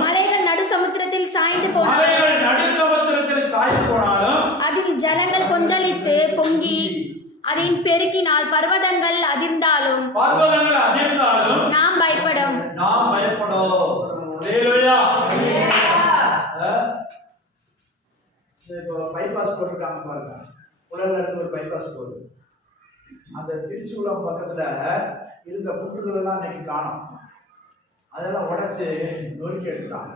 மலைகள் நடு சமுத்திரத்தில் சாய்ந்து போனாலும் அதில் ஜலங்கள் கொந்தளித்து பொங்கி அதன் பெருக்கினால் பர்வதங்கள் அதிர்ந்தாலும் நாம் பயப்படும். அல்லேலூயா. இப்போ பைபாஸ் போட்டிருக்காங்க பாருங்க, உலகில் இருந்து ஒரு பைபாஸ் போகுது. அந்த திருச்சூலம் பக்கத்துல இருந்த புற்றுகள் எல்லாம் இன்னைக்கு காணும். அதெல்லாம் உடைச்சு நொறுக்கி எடுத்துட்டாங்க,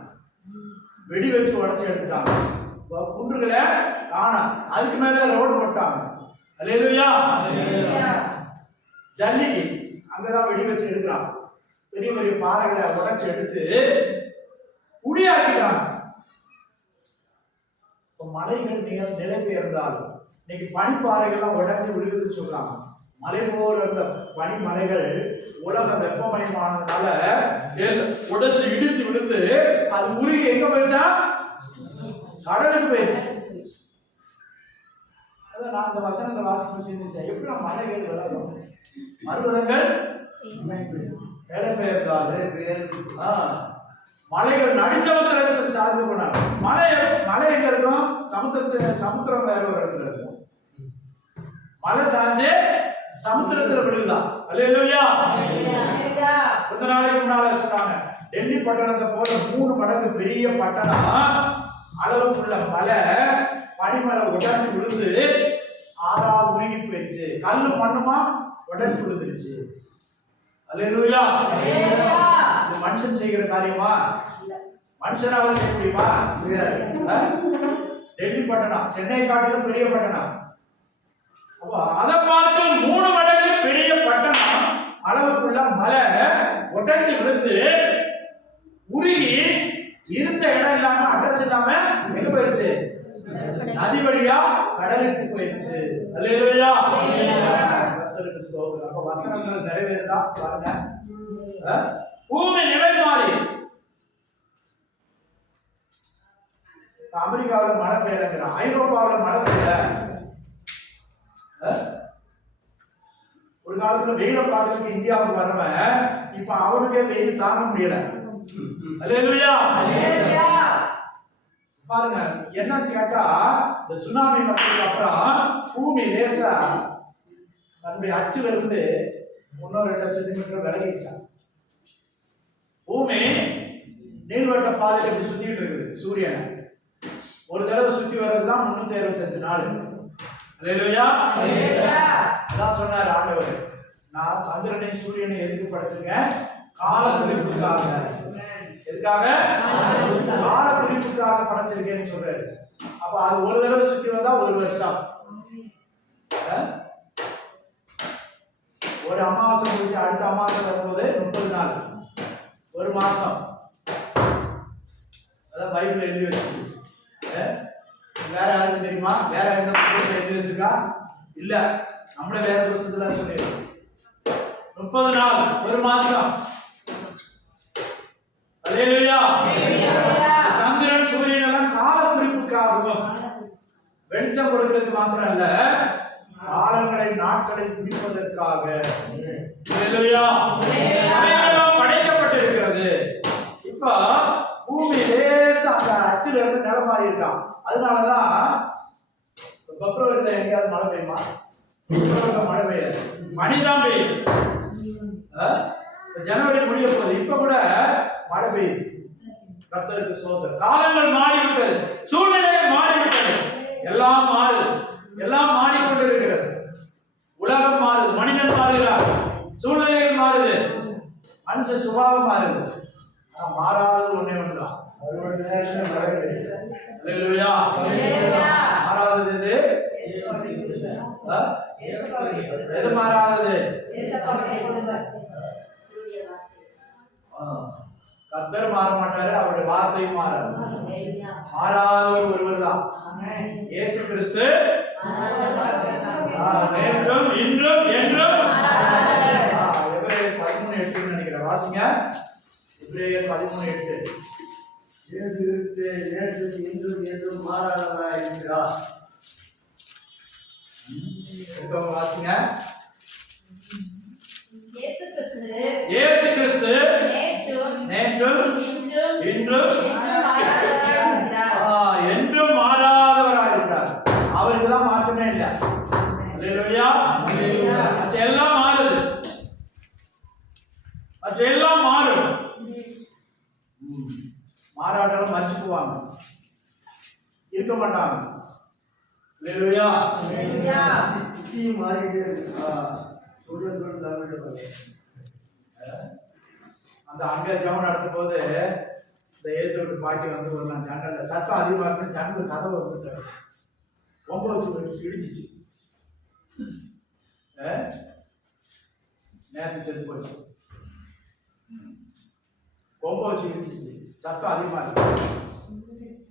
வெடி வச்சு உடைச்சு எடுத்துட்டாங்க. குன்றுகளை காணும். அதுக்கு மேல ரோடு போட்டாங்க. அல்லேலூயா. ஜல்லிக்கு அங்கதான் வெடி வச்சு எடுக்கிறாங்க. பெரிய பெரிய பாறைகளை உடைச்சு எடுத்து குடியாக்கிட்டாங்க. மலைகள் நிலை பெயர்ந்தாலும் இன்னைக்கு பனிப்பாறைகள்லாம் உடைச்சு விழுகுதுன்னு சொல்றாங்க. மலை போல இருந்த பனிமலைகள் உலக வெப்பமயமானதுனால உடைச்சு இடிச்சு விழுந்து அது உருகி எங்க போயிடுச்சா? கடலுக்கு போயிடுச்சு. அதான் நான் அந்த வசனத்தை வாசிக்கும் சிந்திச்சேன், எப்படி மலைகள் விலகும், மறுபதங்கள் நிலை பெயர்ந்தாலும் மலைகள் நடிச்சவத்துல சாதித்து போனாங்க. மலை எங்க இருக்கும்? சமுத்திரம் வேற ஒரு இடத்துல இருக்கும். மலை சாஞ்சு சமுத்திரத்துல விழுகுதான். அல்லேலூயா. கொஞ்ச நாளைக்கு முன்னால சொன்னாங்க, டெல்லி பட்டணத்தை போல 3 மடங்கு பெரிய பட்டணம் அளவுக்குள்ள மலை பனிமலை உடைஞ்சு விழுந்து ஆறா உருகி போயிடுச்சு. கல்லு மண்ணுமா உடைஞ்சு விழுந்துருச்சு. அல்லேலூயா. இது மனுஷன் செய்கிற காரியமா? மனுஷனால செய்ய முடியுமா? டெல்லி பட்டணம் சென்னை காட்டிலும் பெரிய பட்டணம். அப்போ அதை பார்த்து 3 மடங்கு பெரிய பட்டணம் அளவுக்குள்ள மலை உடைஞ்சு விழுந்து உருகி இருந்த இடம் இல்லாம அட்ரஸ் இல்லாம எங்க போயிடுச்சு? நதி வழியா கடலுக்கு போயிடுச்சு. அல்லேலூயா. கர்த்தருக்கு ஸ்தோத்திரம். அப்ப வசனங்கள் நிறைவேறுதா பாருங்க. பூமி நிலை மாறி. அமெரிக்காவில் மழை பெய்யல, ஐரோப்பாவில் மழை பெய்யல. ஒரு காலத்துல வெயில பார்க்கறதுக்கு இந்தியாவுக்கு வரவன் இப்ப அவனுக்கே வெயில் தாங்க முடியல. அல்லேலூயா. பாருங்க, என்னன்னு கேட்டா இந்த சுனாமி வந்ததுக்கு அப்புறம் பூமி லேசா தன்னுடைய அச்சுல இருந்து 1-2 சென்டிமீட்டர் விலகிடுச்சா. பூமி நீள்வட்ட பாதையில இப்படி சுத்திட்டு இருக்குது. சூரியன் ஒரு தடவை சுத்தி வர்றதுதான் 365 நாள். அல்லேலூயா. அதான் சொன்னார் ஆண்டவர், நான் சந்திரனை சூரியனை எதுக்கு படைச்சிருக்கேன்? கால குறிப்புக்காக. எதுக்காக? கால குறிப்புக்காக படைச்சிருக்கேன்னு சொல்றாரு. அப்ப அது ஒரு தடவை சுத்தி வந்தா 1 வருஷம். ஒரு அமாவாசை முடிஞ்சு அடுத்த அமாவாசை வரும்போது 30 நாள், 1 மாசம். அதான் பைபிள் எழுதி வச்சிருக்கு. வேற யாருக்கு தெரியுமா? வேற எந்த புத்தகத்துல எழுதி வச்சிருக்கா? இல்ல, நம்மள வேற புத்தகத்துல சொல்லிடுறோம். 30 நாள் 1 மாசம். அல்லேலூயா. சந்திரன் சூரியன் எல்லாம் கால குறிப்புக்காகவும் வெளிச்சம் கொடுக்கிறதுக்கு மாத்திரம் அல்ல, காலங்களை நாட்களை குறிப்பதற்காக அல்லேலூயா. அவைகளெல்லாம் படைக்கப்பட்டிருக்கிறது. இப்ப பூமி லேசா அந்த அச்சுல இருந்து நிலை மாறி இருக்கான். அதனாலதான் பிப்ரவரியில எங்கேயாவது மழை பெய்யுமா? பிப்ரவரியில மழை பெய்யாது, மணிதான் பெய்யும். ஜனவரி முடிய போகுது, இப்ப கூட மழை பெய்யுது. கர்த்தருக்கு சோதனை. காலங்கள் மாறிவிட்டது, சூழ்நிலை மாறிவிட்டது, எல்லாம் மாறுது, எல்லாம் மாறிக்கொண்டிருக்கிறது. உலகம் மாறுது, மனிதன் மாறுகிறார், சூழ்நிலை மாறுது, மனுஷ சுபாவம் மாறுது. ஆனா மாறாதது ஒண்ணே ஒன்றுதான். அல்லேலூயா. மாறாதது எது? எது மாறாதது? கர்த்தர் மாற மாட்டாரு, அவருடைய வார்த்தையும் மாறாது. மாறாதவர் ஒருவர் தான், இயேசு கிறிஸ்து. நேற்றும் இன்றும் என்றும். எபிரேயர் 13:8 நினைக்கிறேன், வாசிங்க. எபிரேயர் 13:8. இயேசு கிறிஸ்து நேற்று இன்றும் என்றும் மாறாதவராய் இருக்கிறார். வாசிங்க. இயேசு கிறிஸ்து நேற்றும் இன்றும் என்றும் மாறாதவராய் இருக்கிறார். அவருக்கு தான் மாற்றமே இல்லை. அல்லேலூயா. மற்ற எல்லாம் மாறுது, மற்ற எல்லாம் மாறும். மாறாட்டெல்லாம் மறைச்சுக்குவாங்க, இருக்க மாட்டாங்க. அல்லேலூயா. திட்டியும் மாறிக்கிட்டே இருக்கு. சொல்ல தமிழ் அந்த அங்க ஜெபம் நடத்தும் போது இந்த எழுத்து விட்டு பாட்டி வந்து ஒரு நாள் ஜன்னல்ல சத்தம் அதிகமா இருக்கு, ஜன்னல் கதவை வந்துட்டாரு ரொம்ப வச்சு இடிச்சிச்சு. நேரத்தை செத்து போச்சு, கொம்ப வச்சு இடிச்சிச்சு, சத்தம் அதிகமா இருக்கு.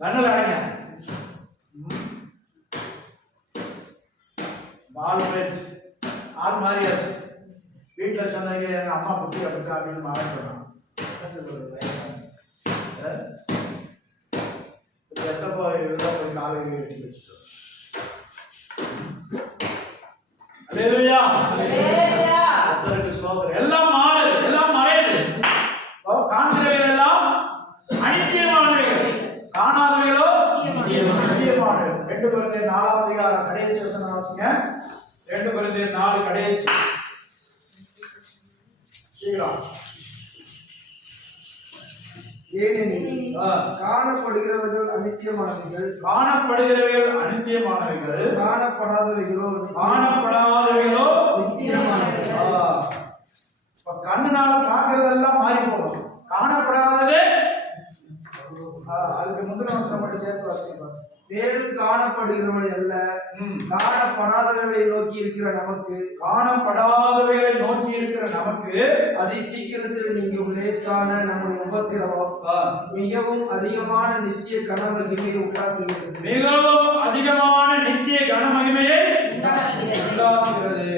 ஜன்னல் அடைங்க. ஆள் மாறியாச்சு. வீட்டில் சொன்னாங்க எங்க அம்மா புத்தி அப்படி அப்படின்னு மாற சொன்னான். எத்தப்போ இதுதான் போய் காலை வெட்டி வச்சுட்டோம். அல்லேலூயா. சோதரர் எல்லாம் மாறுது, எல்லாம் மறையுது. காண்கிறவைகள் எல்லாம் அனித்தியமானவைகள், காணாதவைகளோ நித்தியமானவைகள். 2 கொரிந்தியர் 4ஆம் அதிகாரம் கடைசி வசனம் வாசிங்க. 2 கொரிந்தியர் 4 கடைசி. சீக்கிரம். ஏனெனில் காணப்படுகிறவர்கள் அனித்தியமானவைகள், காணப்படுகிறவைகள் அனித்தியமானவைகள், காணப்படாதவைகளோ நித்தியமானவைகள். கண்ணுனால பார்க்கறதெல்லாம் மாறி போகும், காணப்படாதது. அதுக்கு முந்தின வசனம் மட்டும் சேர்த்து வாசிப்போம். மேலும் காணப்படுகிறவனை அல்ல, காணப்படாதவர்களை நோக்கி இருக்கிற நமக்கு, காணப்படாதவைகளை நோக்கி இருக்கிற நமக்கு அதி சீக்கிரத்தில் நீங்கும் லேசான நம்முடைய உபத்திரவம் மிகவும் அதிகமான நித்திய கனமகிமையை உண்டாக்குகிறது. மிகவும் அதிகமான நித்திய கனமகிமையை உண்டாக்குகிறது.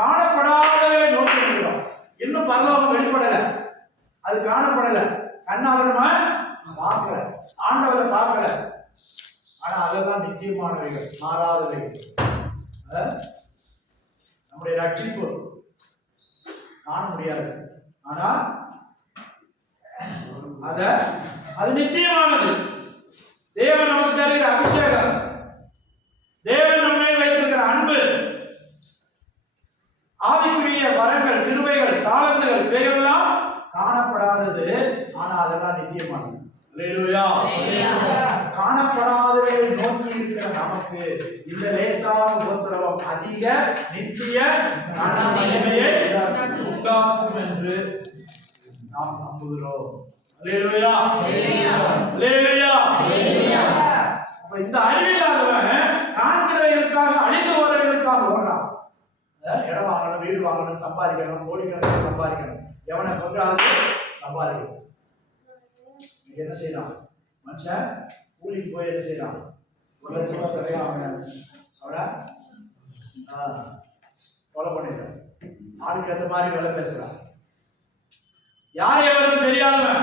காணப்படாதவைகளை நோக்கி இருக்கிறோம். இன்னும் பரலோகம் வெளிப்படல, அது காணப்படல, கண்ணால நம்ம பார்க்கல, ஆண்டவரை பார்க்கல. ஆனா அதெல்லாம் நிச்சயமானவைகள், மாறாதவைகள். நம்முடைய ரட்சிப்பு காண முடியாது, ஆனா அது நிச்சயமானது. தேவன் நமக்கு தருகிற அபிஷேகம், தேவன் நம்மை வைத்திருக்கிற அன்பு, ஆவிக்குரிய வரங்கள், கிருபைகள், தாளந்துகள், இவைகளெல்லாம் காணப்படாதது, ஆனா அதெல்லாம் நிச்சயமானது. அல்லேலூயா. காணப்படாதவைகளை நோக்கி இருக்கிற நமக்கு இந்த லேசான உபத்திரவம் அதிக நித்திய மகிமையை உண்டாக்கும் என்று நாம் நம்புகிறோம். அல்லேலூயா. அல்லேலூயா. அப்ப இந்த அறிவில்லாதவன் காண்கிறவர்களுக்காக, அழிந்து போறவர்களுக்காக ஓடுறான். இடம் வாங்கணும், வீடு வாங்கணும், சம்பாதிக்கணும், கோடிக்கணக்கில் சம்பாதிக்கணும், எவனை கொண்டாது சம்பாதிக்கணும். என்ன செய்யலாம்? மனுஷன் கூலிக்கு போய் என்ன செய்யலாம்? 1 லட்சம் ரூபாய் தரையும் அவனை கொலை பண்ணிடுறான். ஆளுக்கு ஏற்ற மாதிரி வேலை பேசுறான். யார் எவரும் தெரியாதவன்,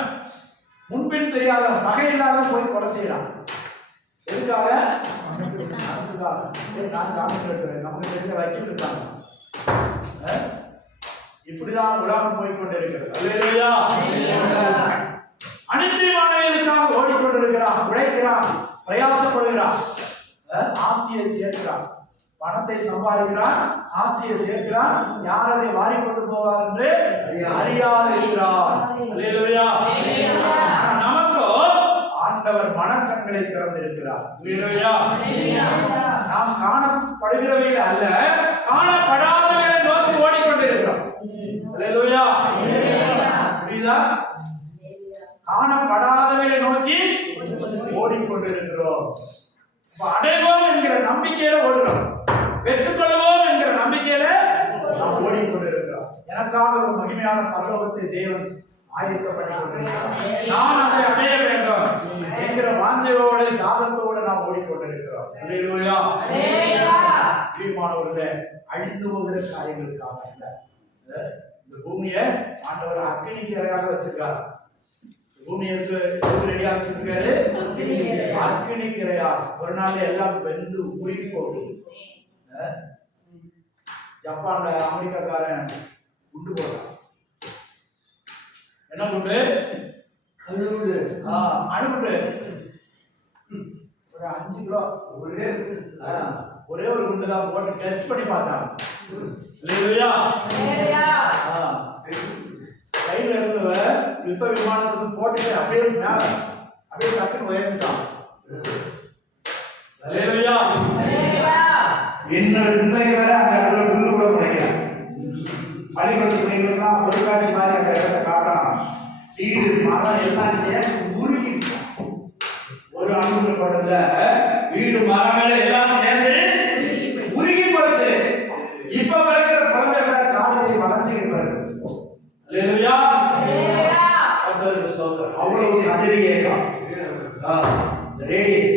முன்பின் தெரியாதவன், பகை இல்லாதவன் போய் கொலை செய்யறான். எதுக்காக? நான் ஜாமீன் எடுக்கிறேன், நமக்கு தெரிஞ்ச வைக்கிட்டு இருக்காங்க. இப்படிதான் உலகம் போய்கொண்டு இருக்கிறது. அல்லேலூயா. அனித்தியமானவர்களுக்காக ஓடிக்கொண்டிருக்கிறான், உழைக்கிறான், பிரயாசப்படுகிறான், ஆஸ்தியை சேர்க்கிறான், பணத்தை சம்பாதிக்கிறான், ஆஸ்தியை சேர்க்கிறான். யார் அதை வாரிக்கொண்டு போவார் என்று அறியாதிருக்கிறான். அல்லேலூயா. நமக்கோ ஆண்டவர் மனக்கண்களை திறந்திருக்கிறார். அல்லேலூயா. நாம் காணப்படுகிறவைகள் அல்ல, காணப்படாதவைகளை நோக்கி ஓடிக்கொண்டிருக்கிறோம். அல்லேலூயா. புரியுதா? காணப்படாதவைகளை நோக்கி ஓடிக்கொண்டிருக்கிறோம். அடைவோம் என்கிற நம்பிக்கையில ஓடுகிறோம், பெற்றுக்கொள்வோம் என்கிற நம்பிக்கையில நாம் ஓடிக்கொண்டிருக்கிறோம். எனக்காக ஒரு மகிமையான பரலோகத்தை தேவன் ஆயத்தப்படுத்தி கொண்டிருக்கிறார். நான் அதை அடைய வேண்டும் என்கிற வாஞ்சையோடு, தாகத்தோடு நாம் ஓடிக்கொண்டிருக்கிறோம். அல்லேலூயா. பிரியமானவர்களே, அழிந்து போகிற காரியங்களுக்காக அல்ல, இந்த பூமியை ஆண்டவர் அக்கினிக்கு இரையாக வச்சிருக்காரு. பூமியை ரெடியா வச்சிருக்காரு, அக்கினிக்கு இரையா. ஒரு நாள் எல்லாம் வெந்து உருகி போகும். ஜப்பான்ல அமெரிக்காக்காரன் குண்டு போடுறான். என்ன குண்டு? அணுகுண்டு. அணுகுண்டு ஒரு 5 கிலோ, ஒரே ஒரு குண்டு தான் போட்டு டெஸ்ட் பண்ணி பார்த்தாங்க. கையில இருந்தவ யுத்த விமானத்துக்கு போட்டுட்டு அப்படியே மேல அப்படியே டக்குன்னு உயர்ந்துட்டான். அல்லேலூயா. இன்றைக்கு வரை அந்த இடத்துல புல்லு கூட முளைக்கல. பள்ளிக்கூடத்துக்கு நீங்கன்னா பொருட்காட்சி மாதிரி அந்த இடத்தை காட்டுறான். வீடு மரம் எல்லாம் சேர்ந்து உருகி ஒரு அணுகுண்டு படத்துல வீடு மரங்கள் எல்லாம் சேர்ந்து உருகி போச்சு. இப்ப பிறக்கிற குழந்தைகளை காலையை வளர்ச்சிக்கு பாரு. அல்லேலூயா. அவ்வளவு கதிரி ஏற்றம் ரேடியஸ்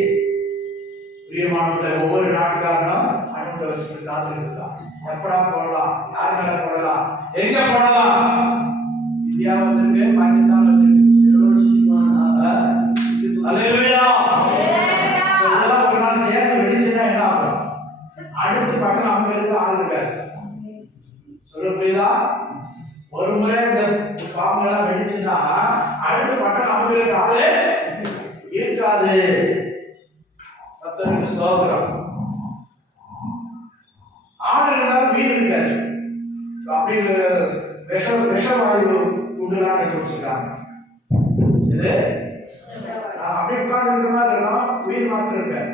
பிரியமானவர்களை ஒவ்வொரு நாட்டுக்காரனும் அணுகுண்டை வச்சுக்கிட்டு காத்துட்டு இருக்கான். எப்படா போடலாம், யார் மேல போடலாம், எங்க போடலாம்? இந்தியா வச்சிருக்கு, பாகிஸ்தான் வச்சிருக்கு. அல்லேலூயா. இதெல்லாம் ஒரு நாள் சேர்ந்து வெடிச்சுன்னா என்ன ஆகும்? அடுத்து பக்கம் அவங்களுக்கு ஆள் இருக்காது. சொல்ல புரியுதா? ஒரு முறை இந்த பாம்பு எல்லாம் வெடிச்சுன்னா அடுத்து பக்கம் அவங்களுக்கு ஆளு இருக்காது. கர்த்தருக்கு ஸ்தோத்திரம். ஆள் இருந்தாலும் வீடு இருக்காது. அப்படி விஷவாயு குண்டுலாம் கட்டி வச்சிருக்காங்க. இது அப்படி உட்கார்ந்து இருக்கிற மாதிரி இருக்கும். உயிர் மாத்திரம் இருக்காது,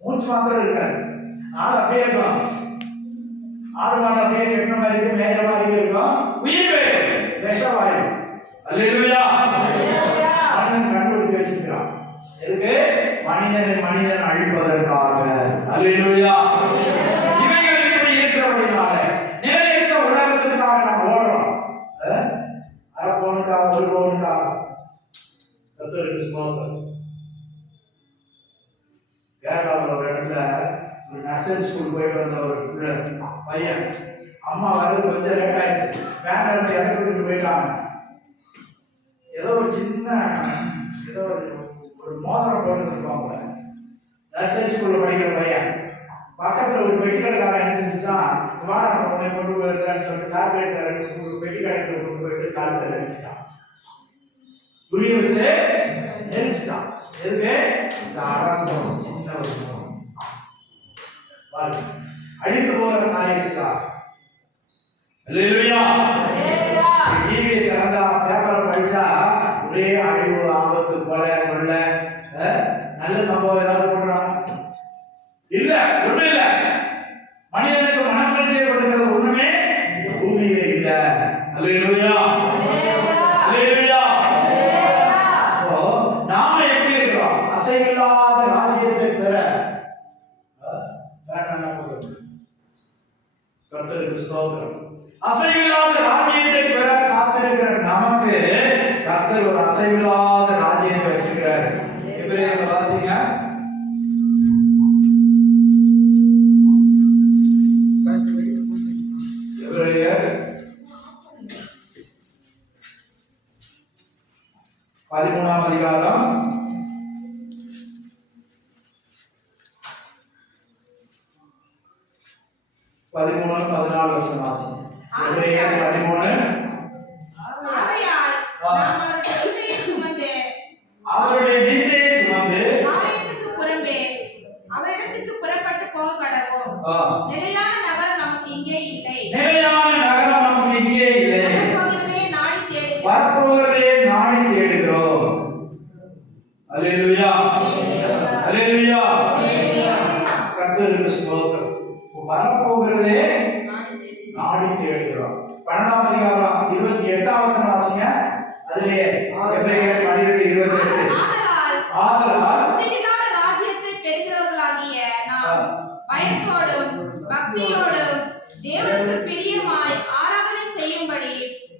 மூச்சு மாத்திரம் இருக்காது. ஆள் அப்படியே இருக்கும். ஆடு மாடு அப்படியே கெட்ட மாதிரி இருக்கு, மேல மாதிரி இருக்கும். உயிர் விஷவாயு. அல்லேலூயா. மனிதன் கண்டுபிடிச்சு வச்சிருக்கிறான். எதுக்கு? மனிதன் அழிப்பதற்காக. அல்லேலூயா. இவைகள் இப்படி இருக்கிறபடினால நிலையற்ற உலகத்திற்காக நாம் ஓடுறோம். அரப்போனுக்காக, ஒரு பவுனுக்காக. கர்த்தருக்கு ஸ்தோத்திரம். கேரளாவில் ஒரு இடத்துல ஒரு நர்சரி ஸ்கூல் போயிட்டு வந்த ஒரு பையன், அம்மா வர்றது கொஞ்சம் லேட் ஆயிடுச்சு, வேன் இறக்கி விட்டுட்டு போயிட்டாங்க. ஏதோ ஒரு சின்ன ஒரு மோதிரம் போட்டு இருப்பாங்க. நர்சரி ஸ்கூல்ல படிக்கிற பையன் பக்கத்துல ஒரு பெட்டிக்கடைக்காரன் என்ன செஞ்சுட்டான், வாடா உன்னை கொண்டு போயிருக்கான்னு சொல்லிட்டு சாக்லேட் ஒரு பெட்டி கடைக்கு கொண்டு போயிட்டு காலத்தில் நினைச்சிட்டான். புரிய வச்சு நெரிச்சிட்டான். எதுக்கு? இந்த அடங்கும் சின்ன ஒரு அழித்து போகிற காரியத்துக்கா. அல்லேலூயா. டிவியை திறந்தா பேப்பரை படிச்சா ஒரே அழிவு, ஆபத்து, கொலை, கொள்ளை, நல்ல சம்பவம் ஏதாவது போடுறாங்க? இல்ல, ஒண்ணும் இல்ல. மனிதனுக்கு மனமகிழ்ச்சியை கொடுக்கிறது ஒண்ணுமே பூமியில இல்ல. அல்லேலூயா. அல்லேலூயா. நாம எப்படி இருக்கிறோம்? அசைவில்லாத ராஜ்யத்தை பெற கர்த்தருக்கு ஸ்தோத்திரம். அசைவில்லாத ராஜ்யத்தை பெற காத்திருக்கிற நமக்கு கர்த்தர் ஒரு அசைவில்லாத ராஜ்யத்தை வச்சிருக்கிறார். எபிரேயர்ல வாசிங்க. எபிரேயர் 13ஆம் அதிகாரம் 13-14 வசனம் வாசிங்க. எபிரேயர் 13. அவருடைய நிந்தையை சுமந்து ஆலயத்துக்கு புறம்பே அவரிடத்துக்கு புறப்பட்டு போக கடவோம். நிலையான நகரம் நமக்கு இங்கே இல்லை. வரப்போகிறதை நாடி தேடுகிறோம். அல்லேலூயா. அல்லேலூயா. கர்த்தருக்கு ஸ்தோத்திரம். வரப்போகிறதே நாடி தேடுகிறோம். 12ஆம் அதிகாரம் 28ஆம் வசனம் வாசிங்க. அதிலே எபிரேயர் 12:28. ஆதலால் அசைவில்லாத ராஜ்யத்தை பெறுகிறவர்களாகிய நாம் பயத்தோடும் பக்தியோடும் தேவனுக்கு பிரியமாய் ஆராதனை செய்யும்படி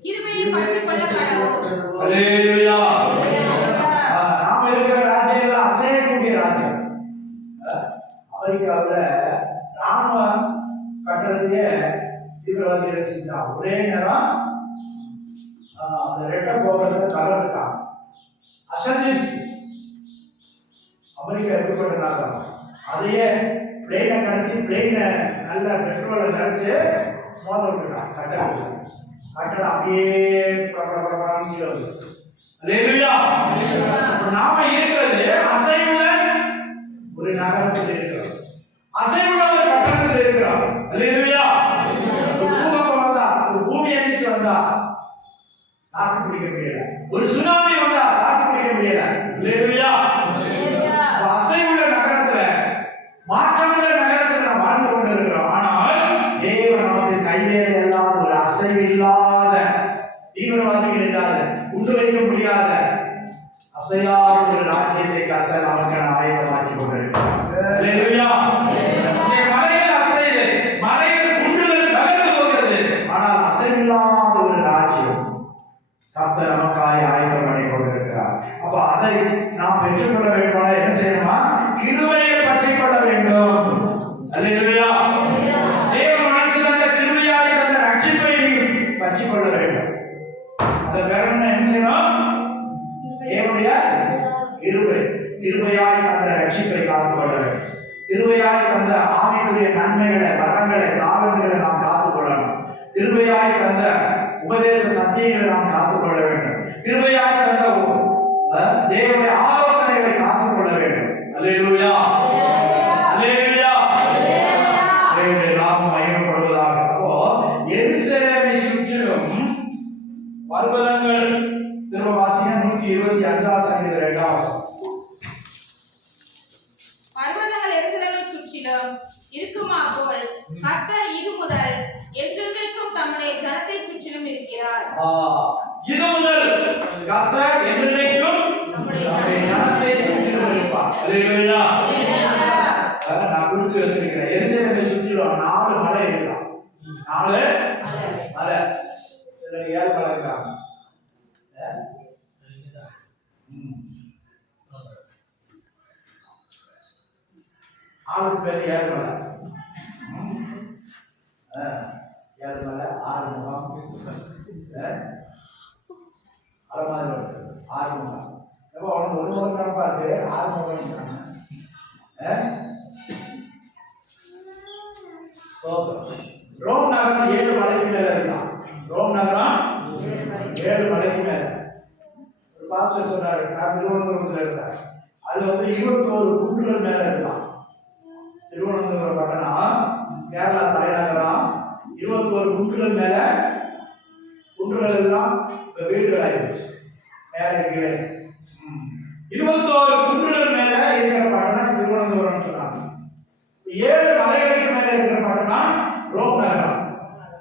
கிருபையை பற்றிக் கொள்ள கடவோம். அல்லேலூயா. நாம இருக்கிற ராஜ்யம் அசையக்கூடிய ராஜ்யம். அமெரிக்காவில் ராணுவ கட்டடத்தையே தீவிரவாதிகள் செஞ்சான். ஒரே நேரம் அந்த ரெட்ட கோபுரத்தை தகர்த்துட்டான். அசஞ்சிருச்சு. அமெரிக்கா எப்படிப்பட்ட நாட்டம்? அதையே பிளேனை கடத்தி பிளேனை நல்ல பெட்ரோலை நினைச்சு மோத விட்டுட்டான். கட்டடம் அப்படியே கீழே வந்துச்சு. அல்லேலூயா. நாம இருக்கிறது அசைவுள்ள ஒரு நகரத்தில் இருக்கிறோம், அசைவுள்ள ஒரு கட்டடத்தில் இருக்கிறோம். அல்லேலூயா. ஒரு பூகம்பம் வந்தா, ஒரு பூமி அடிச்சு வந்தா தாக்கு பிடிக்க முடியல, ஒரு சுனாமி வந்தா தாக்கு பிடிக்க அல்லேலூயா. அசைவுள்ள நகரத்துல, மாற்றமுள்ள நகரத்துல நாம் வாழ்ந்து கொண்டிருக்கிறோம். ஆனால் தேவன் நமக்கு கைவேலை இல்லாத, ஒரு அசைவு இல்லாத, தீவிரவாதிகள் இல்லாத, உண்டு வைக்க முடியாத, அசையாத ஒரு ராஜ்யத்தை கர்த்தர் நமக்கு ஆயத்தமாக்கி கொண்டிருக்கிறார். அல்லேலூயா. மலைகள் அசையுது, மலைகள் குன்றுகள் தகர்ந்து போகிறது. ஆனால் அசைவில்லாத ஒரு ராஜ்யம் கர்த்தர் நமக்காக ஆயத்தம் பண்ணி கொண்டிருக்கிறார். அப்ப அதை நாம் பெற்றுக்கொள்ள வேண்டுமா? என்ன செய்யணுமா? கிருபையை பற்றிக் கொள்ள வேண்டும். அல்லேலூயா. தேவன் உனக்கு தந்த கிருபையாய் தந்த ரட்சிப்பை நீ பற்றிக் கொள்ள வேண்டும். அதை பெறணும்னா என்ன செய்யணும்? தேவனுடைய கிருபை, கிருபையாய் தந்த ரட்சிப்பை காத்துக் கொள்ள வேண்டும். கிருபையாய் தந்த ஆவிக்குரிய நன்மைகளை, வரங்களை, தாளங்களை நாம் காத்துக் கொள்ளணும். கிருபையாய் தந்த உபதேச சத்தியங்களை நாம் காத்துக்கொள்ள வேண்டும். கிருபையாய் தந்த தேவனுடைய ஆலோசனைகளை காத்துக்கொள்ள வேண்டும். அல்லேலூயா. அல்லேலூயா. தேவனுடைய நாமம் மகிமைப்படுவதாக. அப்போ எருசலேமை சுற்றிலும் பர்வதங்கள், திரும்ப வாசிங்க 125 சங்கீதம் 2 பர்வதங்கள் எருசலேமை சுற்றிலும் இருக்குமா போல் கர்த்தர் இது முதல் என்றென்றைக்கும் தம்முடைய ஜனத்தை சுற்றிலும் இருக்கிறார். இது முதல் கர்த்தர் என்றென்றைக்கும் நம்முடைய ஜனத்தை சுற்றிலும் இருப்பார். அல்லேலூயா. நான் குறிச்சு வச்சிருக்கிறேன். எருசலேமை சுற்றிலும் 4 மலை இருக்கலாம். 4 மலை. இதுல 7 மலை இருக்காங்க. ஆளுக்கு பேர் 7 மலை. 7 மலை, 6 முகம், அலமாரி 6 முகம். எப்போ அவனுக்கு ஒரு முகம் கணப்பா இருக்கு, 6 முகம். ரோம் நகரம் 7 மலைக்கு மேல இருக்கான். ரோம் நகரம் 7 மலைக்கு மேல. ஒரு பாஸ்டர் சொன்னாரு, நான் திருவனந்தபுரத்துல இருந்தேன். அதுல வந்து 21 குன்றுகள் மேல இருக்கலாம். திருவனந்தபுரம் பட்டணம் கேரளா தலைநகரம் 21 குன்றுகள் மேல, குன்றுகள் எல்லாம் வீடுகள் ஆயிடுச்சு. மேல கீழே 21 குன்றுகள் மேல இருக்கிற பட்டணம் திருவனந்தபுரம் சொன்னாங்க. 7 மலைகளுக்கு மேல இருக்கிற பட்டணம் ரோம் நகரம்.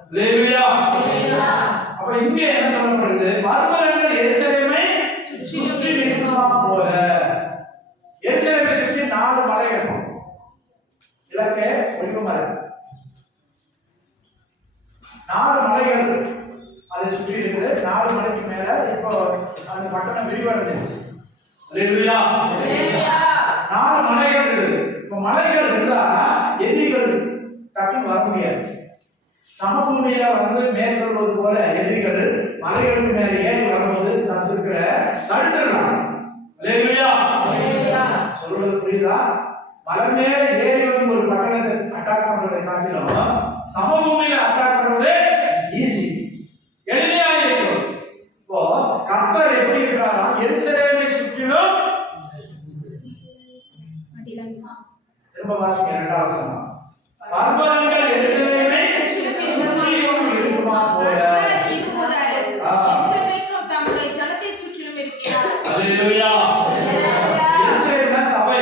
அல்லேலூயா. அப்ப இங்க என்ன சொல்லப்படுது? பர்வதங்கள் எருசலேமை சுற்றி நிற்குமா போல. எருசலேமை சுற்றி 4 மலைகள். இலக்கே ஒளிவமலை. 4 மலைகள் அதை சுற்றி இருக்குது. 4 மலைக்கு மேல இப்போ அந்த பட்டணம் விரிவடைஞ்சிருச்சு. அல்லேலூயா. 4 மலைகள் இருக்குது. இப்போ மலைகள் இருந்தா எதிரிகள் டக்குன்னு வர முடியாது. சமபூமியில வந்து மேற்கொள்வது போல எதிரிகள் மலைகளுக்கு மேல ஏறி வரும்போது சத்துருக்களை தடுத்துடலாம். அல்லேலூயா. சொல்றது புரியுதா? மலை மேல ஏறி வந்து ஒரு பட்டணத்தை அட்டாக் பண்றதை காட்டிலும் சமபூமியில அட்டாக் பண்றது ஈஸி, எளிமையா இருக்கும். இப்போ கர்த்தர் எப்படி இருக்கிறாரா? எருசலேமை சுற்றிலும், திரும்ப வாசிங்க 2வது வசனம். பர்வதங்கள் எருசலேமை சுற்றிலும் இருக்குமா போல இது முதல் என்றென்றைக்கும் தம்முடைய ஜனத்தை சுற்றிலும் இருக்கிறார். அல்லேலூயா. எருசலேம்னா சபை.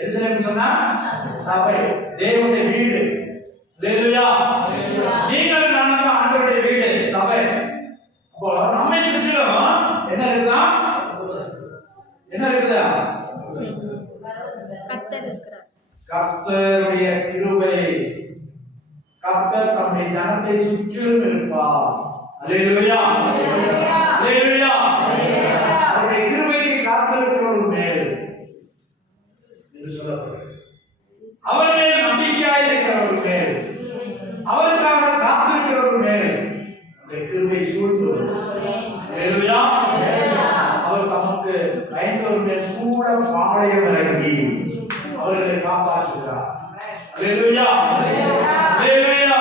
எருசலேம் சொன்னா சபை, தேவனுடைய வீடு. அல்லேலூயா. நீங்கள் நானும் தான் ஆண்டவருடைய வீடு, சபை. அப்போ நம்மை சுற்றிலும் என்ன இருக்குதா? என்ன இருக்குதா? கர்த்தர் இருக்கிறார். கர்த்தருடைய கிருபை. கர்த்தர் தம்முடைய ஜனத்தை சுற்றிலும் இருப்பார். அல்லேலூயா. அல்லேலூயா. அவருடைய கிருபைக்கு காத்திருக்கிறவர் மேல் என்று சொல்லப்படுகிறது. அவர் மேல் நம்பிக்கையாய் இருக்கிறவர் மேல், அவருக்காக காத்திருக்கிறவர் மேல் அந்த கிருபை சூழ்ந்து. அல்லேலூயா. அவர் தமக்கு ஐந்தவர் மேல் சூழ பாளையம் இறங்கி அவர்களை காப்பாற்றுகிறார். அல்லேலூயா. அல்லேலூயா.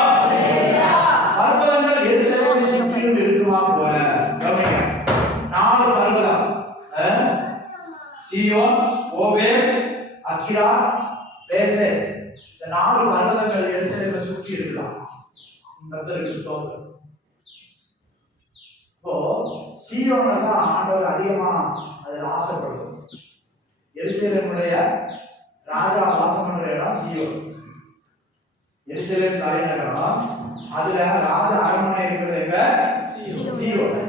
பர்வதங்கள் எருசலேமை சுற்றிலும் இருக்குமா போல. கவனிங்க, 4 பர்வதம், சீயோன், ஓபேல், அக்கிரா, பேசேர். இந்த 4 பர்வதங்கள் எருசலேமை சுற்றி இருக்கலாம். கர்த்தருக்கு ஸ்தோத்திரம். இப்போ சீயோனை தான் ஆண்டவர் அதிகமா அதில் ஆசைப்படுவோம். எருசலேமுடைய ராஜா வாசம் பண்ற இடம் சீயோன். எருசலேம் தலைநகரம், அதுல ராஜ அரண்மனை இருக்கிறது எங்க? சீயோன்.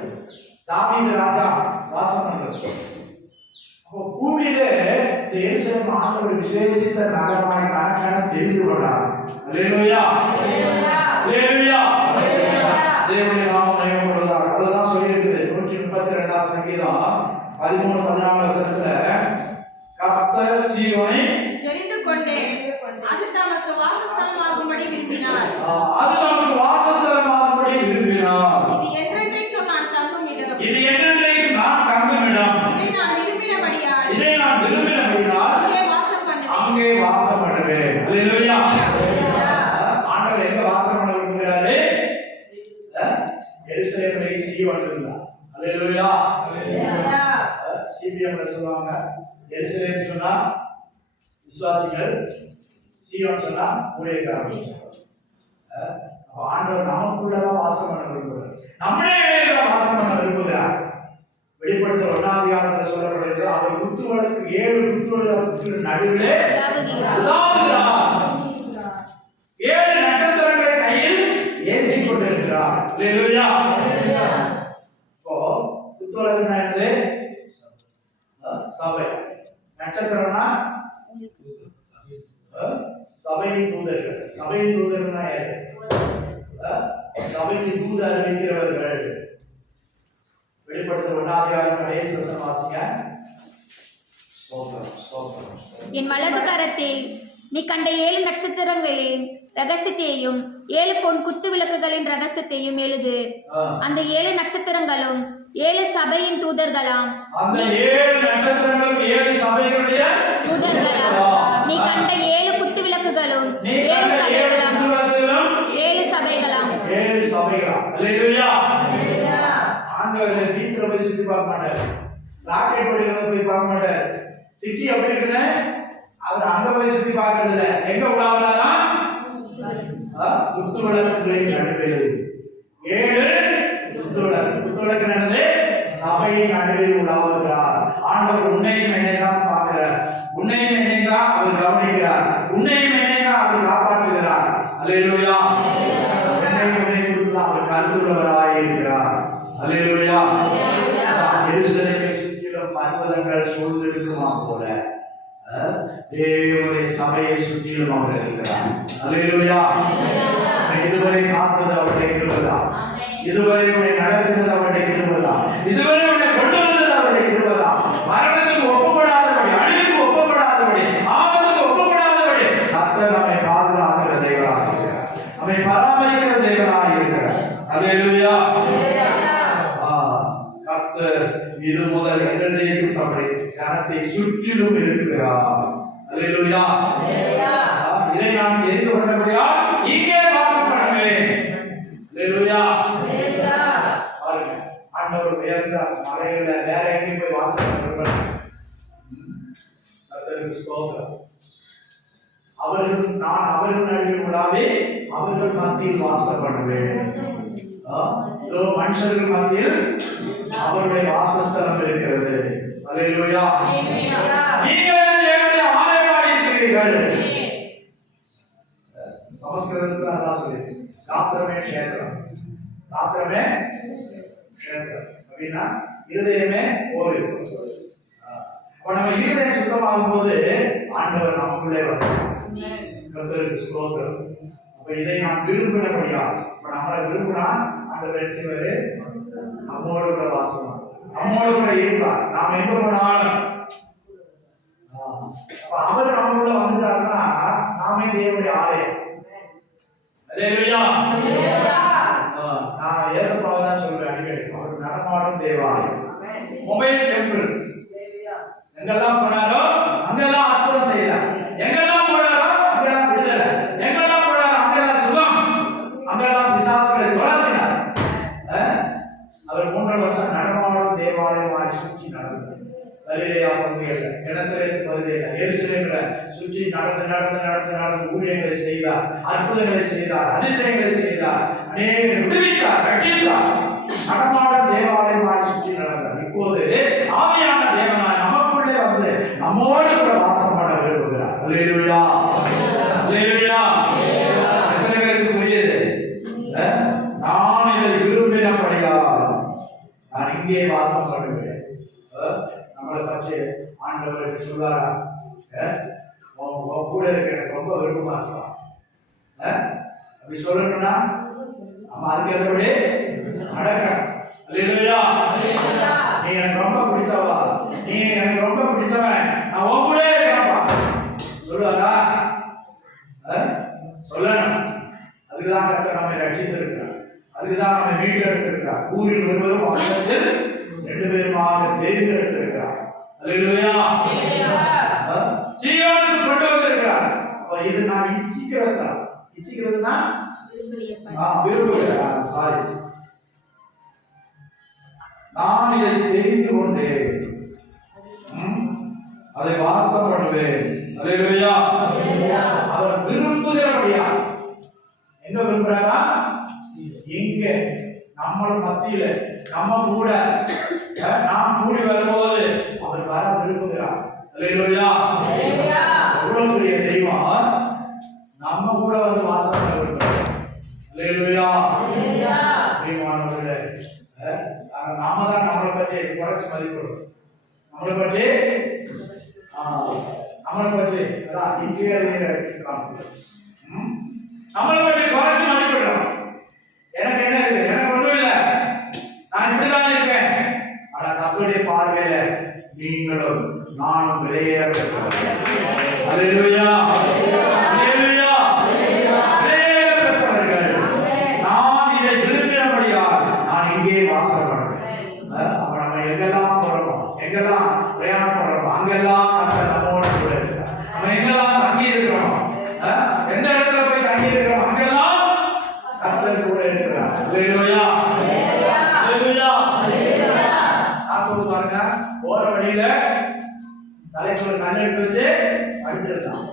தாவீது ராஜா வாசம் பண்றது. அப்போ பூமியில இந்த எருசலேம் ஆண்டவர் விசேஷித்த நகரமாய் கணக்கான தெரிந்து கொண்டார். அல்லேலூயா, அல்லேலூயா, தேவனுடைய நாமம் மகிமைப்படுவதாக. அதெல்லாம் சொல்லி இருக்குது 132 சங்கீதம் 13-14 வசனத்துல, கர்த்தர் சீயோனை தெரிந்து கொண்டேன், அது தமக்கு வாசஸ்தலமாகும்படி விரும்பினார். அது நமக்கு வாசஸ்தலமாகும்படி விரும்பினார். இது என்றென்றைக்கும் நான் தங்கும் இடம். இது என்றென்றைக்கும் நான் தங்கும் இடம். இதை நான் விரும்பினபடியால் அங்கே வாசம் பண்ணுவேன். அல்லேலூயா. ஆண்டவர் எங்க வாசம் பண்ண விரும்புகிறாரு? எருசலேமிலே சீயோன் இருந்தார். அல்லேலூயா. சிபிஎம்ல சொல்லுவாங்க, எருசலேம் சொன்னா விசுவாசிகள், சீயோன் சொன்னா ஊழியக்காரர்கள். அப்ப ஆண்டவர் நமக்குள்ளதான் வாசம் பண்ண விரும்புகிறார். நம்மளே வாசம் பண்ண விரும்புகிறார். வெளிப்படுத்தல் 1ஆம் அதிகாரத்தில் சொல்லப்படுகிறது, அவர் குத்துவலுக்கு 7 குத்துவலுக்கு நடுவிலே உலாவுகிறார். 7 நட்சத்திரங்களை கையில் ஏந்தி கொண்டிருக்கிறார். அல்லேலூயா. இப்போ குத்துவலுக்குன்னா என்னது? சபை. நட்சத்திரம்னா சபையின் தூதர்கள். சபையின் தூதர்கள்னா யாரு? சபைக்கு தூது அறிவிக்கிறவர்கள். வெளிப்படுத்தல் 1ஆம் அதிகாரம் கடைசி வசனம் வாசிங்க. என் வலது கரத்தில் நீ கண்ட 7 நட்சத்திரங்களின் ரகசியத்தையும் 7 பொன் குத்து விளக்குகளின் ரகசியத்தையும் எழுது. அந்த 7 நட்சத்திரங்களும் 7 சபையின் தூதர்களாம். அந்த 7 நட்சத்திரங்களும் 7 சபைகளுடைய தூதர்களாம். நீ கண்ட 7 குத்து விளக்குகளும் 7 சபைகளாம். 7 சபைகளாம். 7 சபைகளாம். அல்லேலூயா. ஆண்டவர் பீச்ல போய் சுத்தி பார்க்க மாட்டார். ராக்கெட் ஓடுறத போய் பார்க்க மாட்டார். சிட்டி எப்படி இருக்குன்னு அவர் அங்க போய் சுத்தி பார்க்கறது இல்ல. எங்க உலாவறாரா? குத்துவிளக்குகளின் நடுவில் 7 குத்துவிளக்கு நடந்து சபையின் நடுவில் உலாவுகிறார். ஆண்டவர் உன்னையும் என்னையும் பார்க்கிறார். உன்னையும் என்னையும் அவர் கவனிக்கிறார். உன்னையும் என்னையும் அவர் காப்பாற்றுகிறார். அல்லேலூயா. அவர் கருத்துள்ளவராய் இருக்கிறார். அல்லேலூயா. எருசலேமை சுற்றிலும் பர்வதங்கள் சூழ்ந்திருக்குமா போல தேவனுடைய சபையை சுற்றிலும் அவர் இருக்கிறார். அல்லேலூயா. இதுவரை காத்தது அவருடைய கிருபைதான். இதுவரை உன்னை நடத்துகிறது அவருடைய கிருபைதான். இதுவரை உன்னை கொண்டு வந்தது அவருடைய கிருபைதான். மரணத்துக்கு ஒப்புப்படாதபடி, அழிவுக்கு ஒப்புப்படாதபடி, ஆபத்துக்கு ஒப்புப்படாதபடி கர்த்தர் நம்மை பாதுகாக்கிற தேவனாக இருக்கிறார். நம்மை பராமரிக்கிற தேவனாக இருக்கிறார். அல்லேலூயா. கர்த்தர் இது முதல் என்றென்றைக்கும் தம்முடைய ஜனத்தை சுற்றிலும் இருக்கிறார். அல்லேலூயா. இதை நாம் தெரிந்து கொண்டபடியால் இங்கே வாசம் பண்ணுவேன். அல்லேலூயா. பாருங்க, ஆண்டவர் உயர்ந்த மலையில வேற எங்கேயும் போய் வாசம் பண்ண கர்த்தருக்கு ஸ்தோத்திரம். நான் அவர்கள் நடுவில் உலாவி அவர்கள் மத்தியில் வாசம் பண்ணுவேன். மனுஷர்கள் மத்தியில் அவருடைய வாசஸ்தலம் இருக்கிறது. அல்லேலூயா. நீங்கள் தேவனுடைய ஆலயமாக இருக்கிறீர்கள். சமஸ்கிருதத்தில் அதான் சொல்லிருக்கு, காத்திரமே க்ஷேத்திரம். காத்திரமே க்ஷேத்திரம் அப்படின்னா இருதயமே கோவில். அப்ப நம்ம இருதயம் சுத்தமாகும் போது ஆண்டவர் நமக்குள்ளே வருகிறார். கர்த்தருக்கு ஸ்தோத்திரம். அப்ப இதை நாம் விரும்பினபடியா, இப்ப நம்மளை விரும்பினா ஆண்டவர் என்ன செய்வாரு? நம்மோடு கூட வாசம், நம்மோடு கூட இருப்பார். நாம் எங்க போனாலும் அவர் நமக்குள்ள வந்துட்டாருன்னா நாமே தேவனுடைய ஆலயம். அல்லேலூயா. நான் ஏசப்பாவை தான் சொல்றேன் அடிக்கடி, அவர் நடமாடும் தேவாலயம், மொபைல் டெம்பிள். எங்கெல்லாம் போனாரோ அங்கெல்லாம் அற்புதம் செய்தார். எங்கெல்லாம் போனாரோ அங்கெல்லாம் விடுதலை. எங்கெல்லாம் போனாரோ அங்கெல்லாம் சுகம். அங்கெல்லாம் பிசாசுகளை துரத்தினார். அவர் 3 வருஷம் நடமாடும் தேவாலயமாய் சுற்றி நடந்தார். கலிலேயா பகுதியில், கெனசரேத் பகுதியில், எருசலேமில் சுற்றி நடந்து ஊழியங்களை செய்தார், அற்புதங்களை செய்தார், அதிசயங்களை செய்தார், அநேகரை விடுவித்தார், ரட்சித்தார். நடமாடும் தேவாலயமாய் சுற்றி நடந்தார். இப்போது ஆவியான தேவனாய் நமக்குள்ளே வந்து நம்மோடு கூட வாசம் பண்ண விரும்புகிறார். அல்லேலூயா, அல்லேலூயா. எத்தனை பேருக்கு புரியுது? நான் இதை விரும்பினபடியால் நான் இங்கே வாசம் பண்ணுவேன். நம்மளை பற்றி ஆண்டவருக்கு சொல்வாரா? கூட இருக்க எனக்கு ரொம்ப விருப்பமா இருக்கலாம். அப்படி சொல்லணும்னா நம்ம அதுக்கு எதபடி நடக்கணும். அல்லேலூயா. நீ எனக்கு ரொம்ப பிடிச்சவா, நீ எனக்கு ரொம்ப பிடிச்சவன், நான் உன் கூட இருக்கிறப்பா சொல்லுவாரா? சொல்லணும். அதுக்குதான் கர்த்தர் நம்மை ரட்சித்திருக்கிறார், அதுக்குதான் நம்மை மீட்டெடுத்திருக்கிறார். ஊரில் ஒருவரும் அவர்கள் 2 பேருமாக தேர்ந்தெடுத்திருக்கிறார். அல்லேலூயா. சீயோனுக்கு கொண்டு வந்திருக்கிறார். இது நான் இச்சிக்கிற ஸ்தலம். இச்சிக்கிறதுனா விரும்புகிறேன். சாரி, நான் இதை தெரிந்து கொண்டேன், அதை வாசம் பண்ணுவேன். அல்லேலூயா. அவர் விரும்புகிறபடியா எங்க விரும்புறாரா? எங்க நம்ம மத்தியில நம்ம கூட நாம் கூடி வரும்போது அவர் வர விரும்புகிறார். அல்லேலூயா. எவ்வளவு பெரிய தெய்வம் நம்ம கூட வந்து வாசம் பண்ண விரும்புகிறார். அல்லேலூயா. தெய்வமானவர்களே, நாம தான் நம்மளை பற்றி குறைச்சி மதிப்பிடுறோம். நம்மளை பற்றி நம்மளை பற்றி குறைச்சி மதிப்பிடுறோம். எனக்கு என்ன இருக்கு? எனக்கு ஒன்றும் இல்லை, நான் இப்படிதான் இருக்கேன். ஆனா கர்த்தருடைய பார்வையில நீங்களும் நானும் விலையேற பெற்றவர்கள். அல்லேலூயா, அல்லேலூயா, விலையேற பெற்றவர்கள். நான் இதை விரும்பினபடியால் நான் இங்கே வாசம் பண்ணுவேன். அப்ப நம்ம எங்கெல்லாம் போறோமோ, எங்கெல்லாம் பிரயாணம் பண்றோமோ, அங்கெல்லாம் கர்த்தர் நம்மோடு கூட இருக்கிறார். நம்ம எங்கெல்லாம் தங்கி இருக்கிறோம், எந்த இடத்துல போய் தங்கி இருக்கிறோம், அங்கெல்லாம் கர்த்தர் கூட இருக்கிறார். அல்லேலூயா, அல்லேலூயா. அப்போ பாருங்க, போற வழியில தலைக்கு ஒரு கல் எடுத்து வச்சு படுத்திருந்தான்.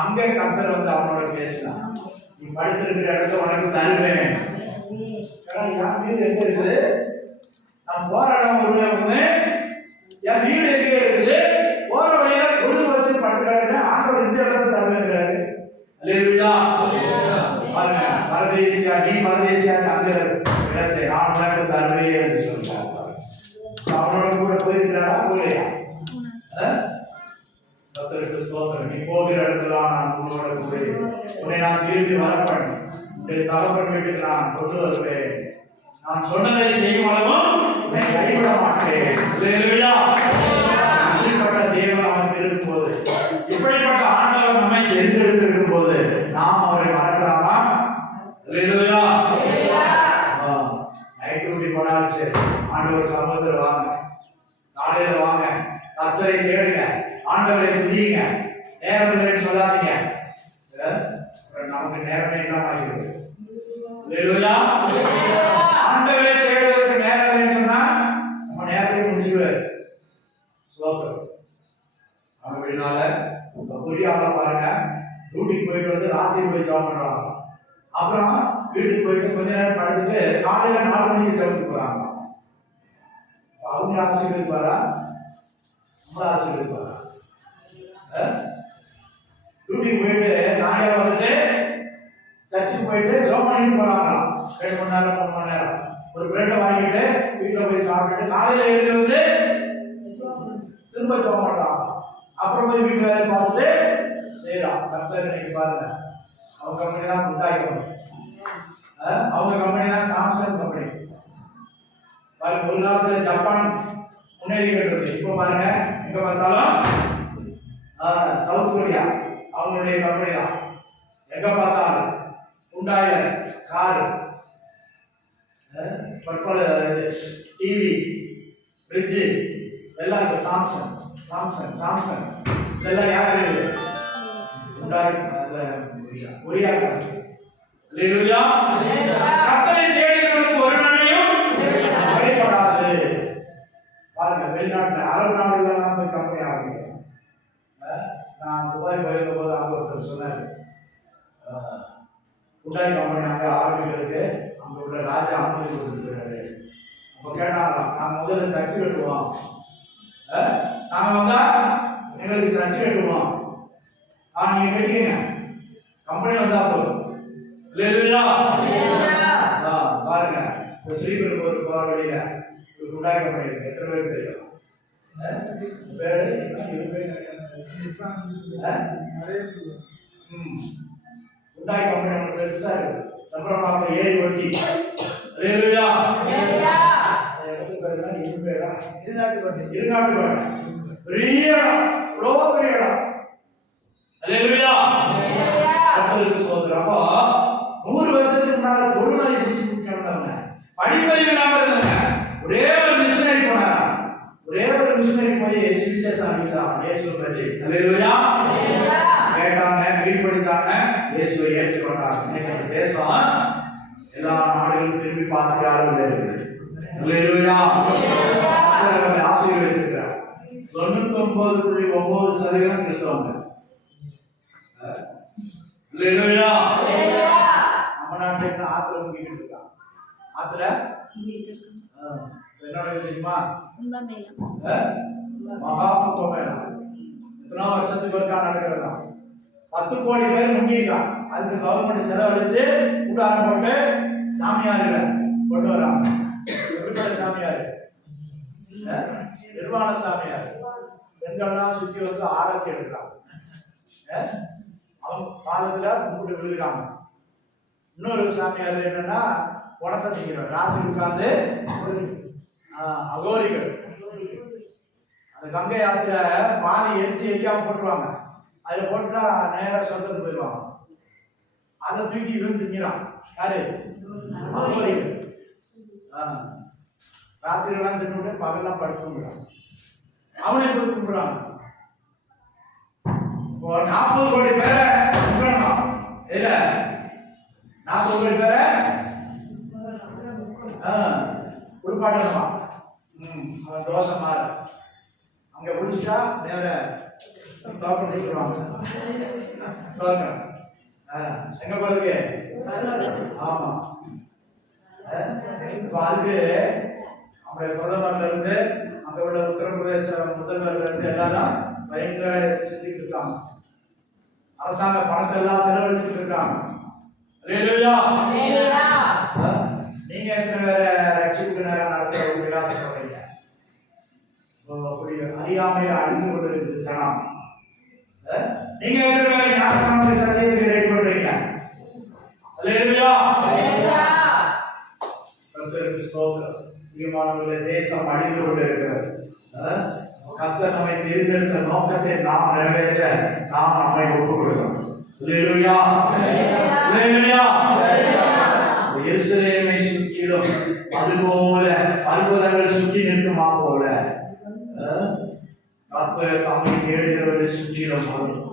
அங்கே கர்த்தர் வந்து அவனோட பேசலாம். நீ படுத்திருக்கிற இடத்துல உனக்கு தருவேன். என் வீடு எங்க இருக்குது? நான் போற இடம் ஒண்ணு, என் வீடு எங்கே இருக்குது? போற வழியில பொழுது வச்சு படுத்துக்கிறாரு. ஆண்டவர் இந்த இடத்துல தருவேங்கிறாரு. அல்லேலூயா. பாருங்க, பரதேசியா, நீ பரதேசியா அங்க இடத்தை நான் உனக்கு தருவேன் என்று சொல்றாரு. அவனோட கூட போயிருக்கிறாரா? போகலையா? கர்த்தருக்கு ஸ்தோத்திரம். நீ போகிற இடத்துல நான் உன்னோட போய் உன்னை நான் திரும்பி வரப்பேன். உன்னுடைய தகப்பன் வீட்டுக்கு நான் கொண்டு வருவேன். நான் சொன்னதை செய்யும் அளவும் உன்னை கைவிட மாட்டேன். அல்லேலூயா. இப்படிப்பட்ட தேவன் நமக்கு இருக்கும்போது, இப்படிப்பட்ட ஆண்டவர் நம்மை தேர்ந்தெடுத்திருக்கும் போது நாம் அவரை மறக்கலாமா? அல்லேலூயா. நைட் டியூட்டி போனாச்சு, ஆண்டவர் சமூகத்தில் வாங்க, காலையில வாங்க, கர்த்தரை தேடுங்க, ஆண்டவரை துதியுங்க. நேரம் இல்லைன்னு சொல்லாதீங்க. நமக்கு நேரமே இல்லாம ஆகிறது. அல்லேலூயா. ஆண்டவரை தேடுவதற்கு நேரம் இல்லைன்னு சொன்னா நம்ம நேரத்தை முடிச்சுடுவார். ஸ்தோத்திரம். அப்படினால புரியாம பாருங்க, டியூட்டிக்கு போயிட்டு வந்து ராத்திரி போய் ஜாப் பண்றாங்க. அப்புறம் வீட்டுக்கு போயிட்டு கொஞ்ச நேரம் படுத்துட்டு காலையில 4 மணிக்கு ஜாபுக்கு போறாங்க. அவங்க ஆசீர்வதிப்பாரா? நம்ம ஆசீர்வதிப்பாரா? டியூட்டிக்கு போயிட்டு சாயங்காலம் வந்துட்டு சர்ச்சுக்கு போயிட்டு ஜாப் பண்ணிட்டு போறாங்களாம். 2 மணி நேரம் 3 மணி நேரம் ஒரு பிரெட்டை வாங்கிட்டு வீட்டில் போய் சாப்பிட்டுட்டு காலையில எழுந்து வந்து திரும்ப ஜாப் பண்றாங்க. அப்புறம் போய் வீட்டு வேலையை பார்த்துட்டு செய்யலாம். கர்த்தர் இன்னைக்கு பாருங்க, அவங்க கம்பெனி தான் முட்டாய் கம்பெனி, அவங்க கம்பெனி தான் சாம்சங் கம்பெனி. பாருங்க, ஒரு காலத்துல ஜப்பான் முன்னேறிக்கிட்டு இருக்கு. இப்போ பாருங்க, எங்க பார்த்தாலும் சவுத் கொரியா அவங்களுடைய கம்பெனி தான். எங்க பார்த்தாலும் முண்டாயில காரு, பற்பல டிவி, ஃப்ரிட்ஜு எல்லாம் இப்போ சாம்சங் சாம்சங் சாம்சங் இதெல்லாம் யாரு? Korea company. அல்லேலூயா. கர்த்தரை தேடுகிறவனுக்கு ஒரு நன்மையும் குறைபடாது. பாருங்க, வெளிநாட்டுல அரபு நாடுகள்லாம் போய் கம்பெனி ஆரம்பிக்கிறேன். நான் துபாய் போயிருந்த போது அங்கே ஒருத்தர் சொன்னார், குண்டாய் கம்பெனி அங்கே ஆரம்பிக்கிறதுக்கு அங்கே உள்ள ராஜா அனுமதி கொடுத்துருக்காரு. அப்போ கேட்டாங்க, நாங்கள் முதல்ல சர்ச்சு கட்டுவோம், நாங்கள் வந்தா எங்களுக்கு சர்ச்சை கட்டுவோம். நீங்க கேட்டீங்க கம்பெனி வந்தா போதும். இல்லையா? பாருங்க ஒரு ஸ்ரீபெரும்பு ஒரு போற வழியில ஒரு குண்டாய் கம்பெனி இருக்கு. எத்தனை பேருக்கு தெரியும்? குண்டாய் கம்பெனி ஒன்று பெருசா இருக்கு. சம்பளமாக ஏறி ஒட்டி. இல்லையா? இருநாட்டு பெரிய இடம், இவ்வளோ பெரிய இடம். அல்லேலூயா. கர்த்தருக்கு ஸ்தோத்திரம். அப்போ 100 வருஷத்துக்கு முன்னால தொழுநோய் பிடிச்சு கிடந்தவங்க, படிப்பறிவு இல்லாம இருந்தவங்க, ஒரே ஒரு மிஷனரி போனாங்க. ஒரே ஒரு மிஷனரி போய் சுவிசேஷம் அறிவிச்சாங்க இயேசுவை பற்றி. அல்லேலூயா. கேட்டாங்க, கீழ்ப்படித்தாங்க, இயேசுவை ஏற்றுக்கொண்டாங்க. இன்னைக்கு தேசம் எல்லா நாடுகளும் திரும்பி பார்த்து ஆளுநர் இருக்குது. அல்லேலூயா. ஆசீர்வதிக்கிறார். 99.9% கிறிஸ்தவங்க. அல்லேலூயா. நம்ம நாட்டுல ஆத்துல முங்கிட்டு இருக்கான். ஆத்துல என்னோட தெரியுமா? மகா கும்பமேளா. எத்தனை வருஷத்துக்கு ஒருக்கா நடக்கிறதா? 10 கோடி பேர் முங்கிட்டான். அதுக்கு கவர்மெண்ட் செலவழிச்சு கூடாரம் போட்டு சாமியார்களை கொண்டு வராங்க. எப்படிப்பட்ட சாமியார்? நிர்வாண சாமியார். பெண்கள்லாம் சுற்றி வந்து ஆரத்தி எடுக்கிறாங்க. அவங்க பாதத்துல கும்பிட்டு விழுகிறாங்க. இன்னொரு சாமியார் என்னன்னா குணத்தை திங்கிறார். ராத்திரி உட்கார்ந்து அகோரிகள் அந்த கங்கை ஆத்துல பாதி எரிச்சு எரியாம போட்டுருவாங்க. அதுல போட்டுட்டா நேரம் சொந்தத்துக்கு போயிடுவாங்க. அதை தூக்கி இவன் திங்கிறான். யாரு? அகோரிகள். ராத்திரி எல்லாம் தின்னுட்டு பகல்லாம் படுத்து கும்பிடுறாங்க. அவனை போய் கும்பிடுறாங்க. 40 கோடி பேரை இல்ல 40 கோடி பேரை குளிப்பாட்டணுமா? அவன் தோசை மாற அங்க குளிச்சுட்டா நேர தோட்டம் கொடுத்துருவாங்க. எங்க போறதுக்கு? ஆமா. இப்ப அதுக்கு அவங்க பிரதமர்ல இருந்து அங்க உள்ள உத்தரப்பிரதேச முதல்வர்ல இருந்து எல்லாரும் பயங்கர செஞ்சுக்கிட்டு இருக்காங்க. அரசாங்க பணத்தை எல்லாம் செலவழிச்சுட்டு இருக்காங்க. நீங்க எத்தனை பேரை ரட்சிப்புக்கு நேரம் நடத்த விலாசப்படுறீங்க? அறியாமையை அழிந்து கொண்டிருக்குது ஜனம். நீங்க எத்தனை பேரை ஞானஸ்நானத்தை சத்தியத்துக்கு ரெடி பண்றீங்க? அல்லேலூயா. கர்த்தருக்கு ஸ்தோத்திரம். பிரியமானவர்களே, தேசம் அழிந்து கொண்டிருக்கிறது. கர்த்தர் நம்மை தேர்ந்தெடுத்த நோக்கத்தை நாம் நிறைவேற்ற நாம் நம்மை ஒப்புக் கொடுக்கிறோம். அல்லேலூயா. அல்லேலூயா. எருசலேமை சுற்றிலும் அதுபோல பர்வதங்கள் சுற்றி நிற்குமா போல கர்த்தர் தம்மை தேடுகிறவர்களை சுற்றிலும்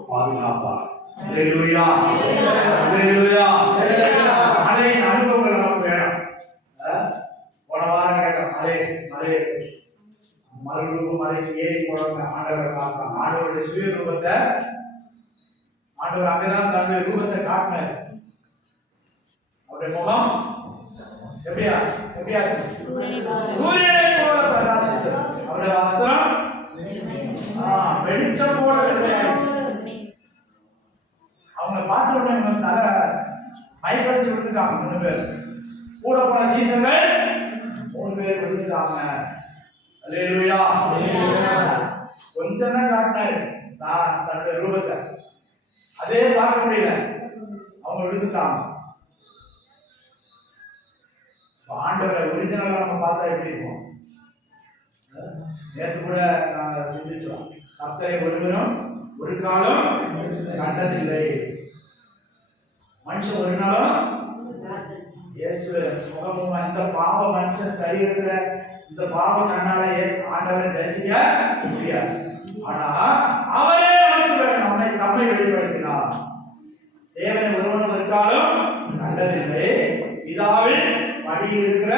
பாதுகாப்பார். அல்லேலூயா. அல்லேலூயா. மழையின் அனுபவங்கள் நமக்கு வேணும். போன வாரம் கேட்டோம், மலை மறுரூபம் மலைக்கு ஏறி போறவங்க ஆண்டவரை பார்க்கலாம். ஆண்டவருடைய சுய ரூபத்தை ஆண்டவர் அங்கதான் தன்னுடைய ரூபத்தை காட்டினார். அவருடைய முகம் எப்படியாச்சு? சூரியனை போல பிரகாசித்தது. அவருடைய வஸ்திரம் வெளிச்சம் போல வெள்ளையாயிடுச்சு. அவங்க பார்த்த உடனே தர மயக்கடிச்சு விட்டுருக்காங்க. 3 பேர் கூட போன சீசர்கள் 3 பேர் விழுந்துட்டாங்க. அல்லேலூயா. கொஞ்சம் தான் காட்டினாரு தன்னுடைய ரூபத்தை. அதே பார்க்க முடியல, அவங்க விழுந்துட்டாங்க. ஆண்டவரை ஒரிஜினலா நம்ம பார்த்தா எப்படி இருக்கும்? நேற்று கூட நாங்க சிந்திச்சோம், கர்த்தரை ஒருவரும் ஒரு காலம் கண்டதில்லை. மனுஷன் ஒரு நாளும் இயேசு முகமும் இந்த பாவ மனுஷன் சரீரத்துல இந்த பாவ கண்ணாலேயே ஆண்டவரை தரிசிக்க முடியாது. ஆனா அவரே நமக்கு நம்மை வெளிப்படுத்தினார். தேவனை ஒருவனும் ஒரு காலம் கண்டதில்லை. பிதாவின் மடியில் இருக்கிற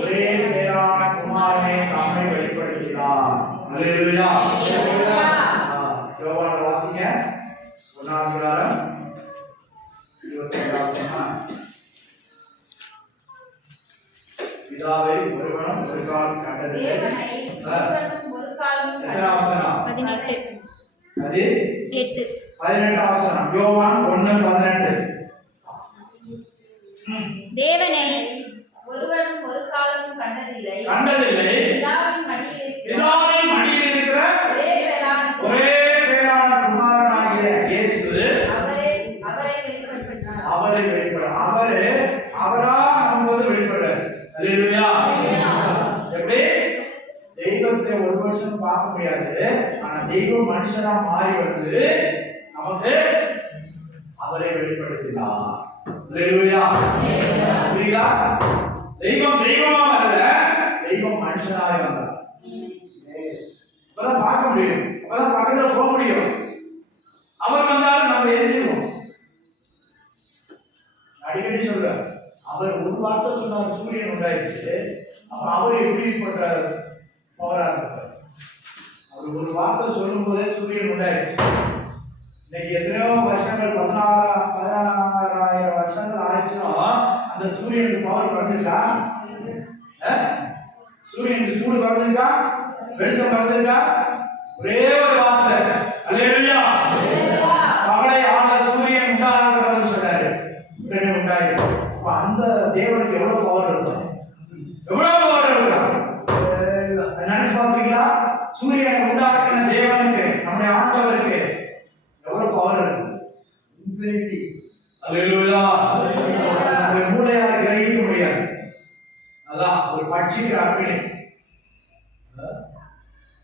ஒரே பேரான குமாரனை நம்மை வெளிப்படுத்தினார். அல்லேலூயா. யோவான் வாசிங்க 1:25. பிதாவை ஒருவனும் ஒரு காலம் கண்டதில்லை. 18. அது 8. 18 வசனம். யோவான் 1:18. தேவனை ஒருவனும் ஒரு காலமும் கண்டதில்லை. பிதாவின் மடியில் இருக்கிற ஒரே பேரான குமாரனாகிய இயேசு அவரை வெளிப்படுத்தினார். அவரா நமக்கு வெளிப்படுறார். அல்லேலூயா. எப்படி தெய்வத்தை ஒரு மனுஷன் பார்க்க முடியாது, ஆனா தெய்வம் மனுஷனா மாறி வந்து நமக்கு அவரை வெளிப்படுத்தினார். அல்லேலூயா. புரியுதா? தெய்வம் தெய்வமா வரல, தெய்வம் மனுஷனாக வந்தார். அப்பதான் பார்க்க முடியும், அப்பதான் பக்கத்துல போக முடியும். அவர் வந்தாலும் நம்ம எரிஞ்சிருவோம். அடிக்கடி சொல்ற, அவர் ஒரு வார்த்தை சொன்னார், சூரியன் உண்டாயிடுச்சு. அப்ப அவர் எப்படி பண்ற பவரா இருப்பார்? அவர் ஒரு வார்த்தை சொல்லும் போதே சூரியன் உண்டாயிடுச்சு. இன்னைக்கு எத்தனையோ வருஷங்கள் 16,000 வருஷங்கள் ஆயிடுச்சுன்னா அந்த சூரியனுக்கு பவர் குறைஞ்சிருக்கா? சூரியனுக்கு சூடு குறைஞ்சிருக்கா? வெளிச்சம் குறைஞ்சிருக்கா? ஒரே ஒரு வார்த்தை, அல்லேலூயா. அவளை ஆன சூரியன் உண்டாகிறவர் சொன்னாரு, உடனே உண்டாயிடும். அந்த தேவனுக்கு எவ்வளவு பவர் இருக்கும், எவ்வளவு பவர் இருக்கும் நினைச்சு பார்த்தீங்களா? சூரியனை உண்டாக்கின தேவனுக்கு, நம்முடைய ஆண்டவருக்கு எவ்வளவு பவர் இருக்கு, இன்ஃபினிட்டி. அல்லேலூயா. ஒரு மூளையால கிரகிக்க முடியாது. அதான் ஒரு பட்சிக்கிற அக்னி.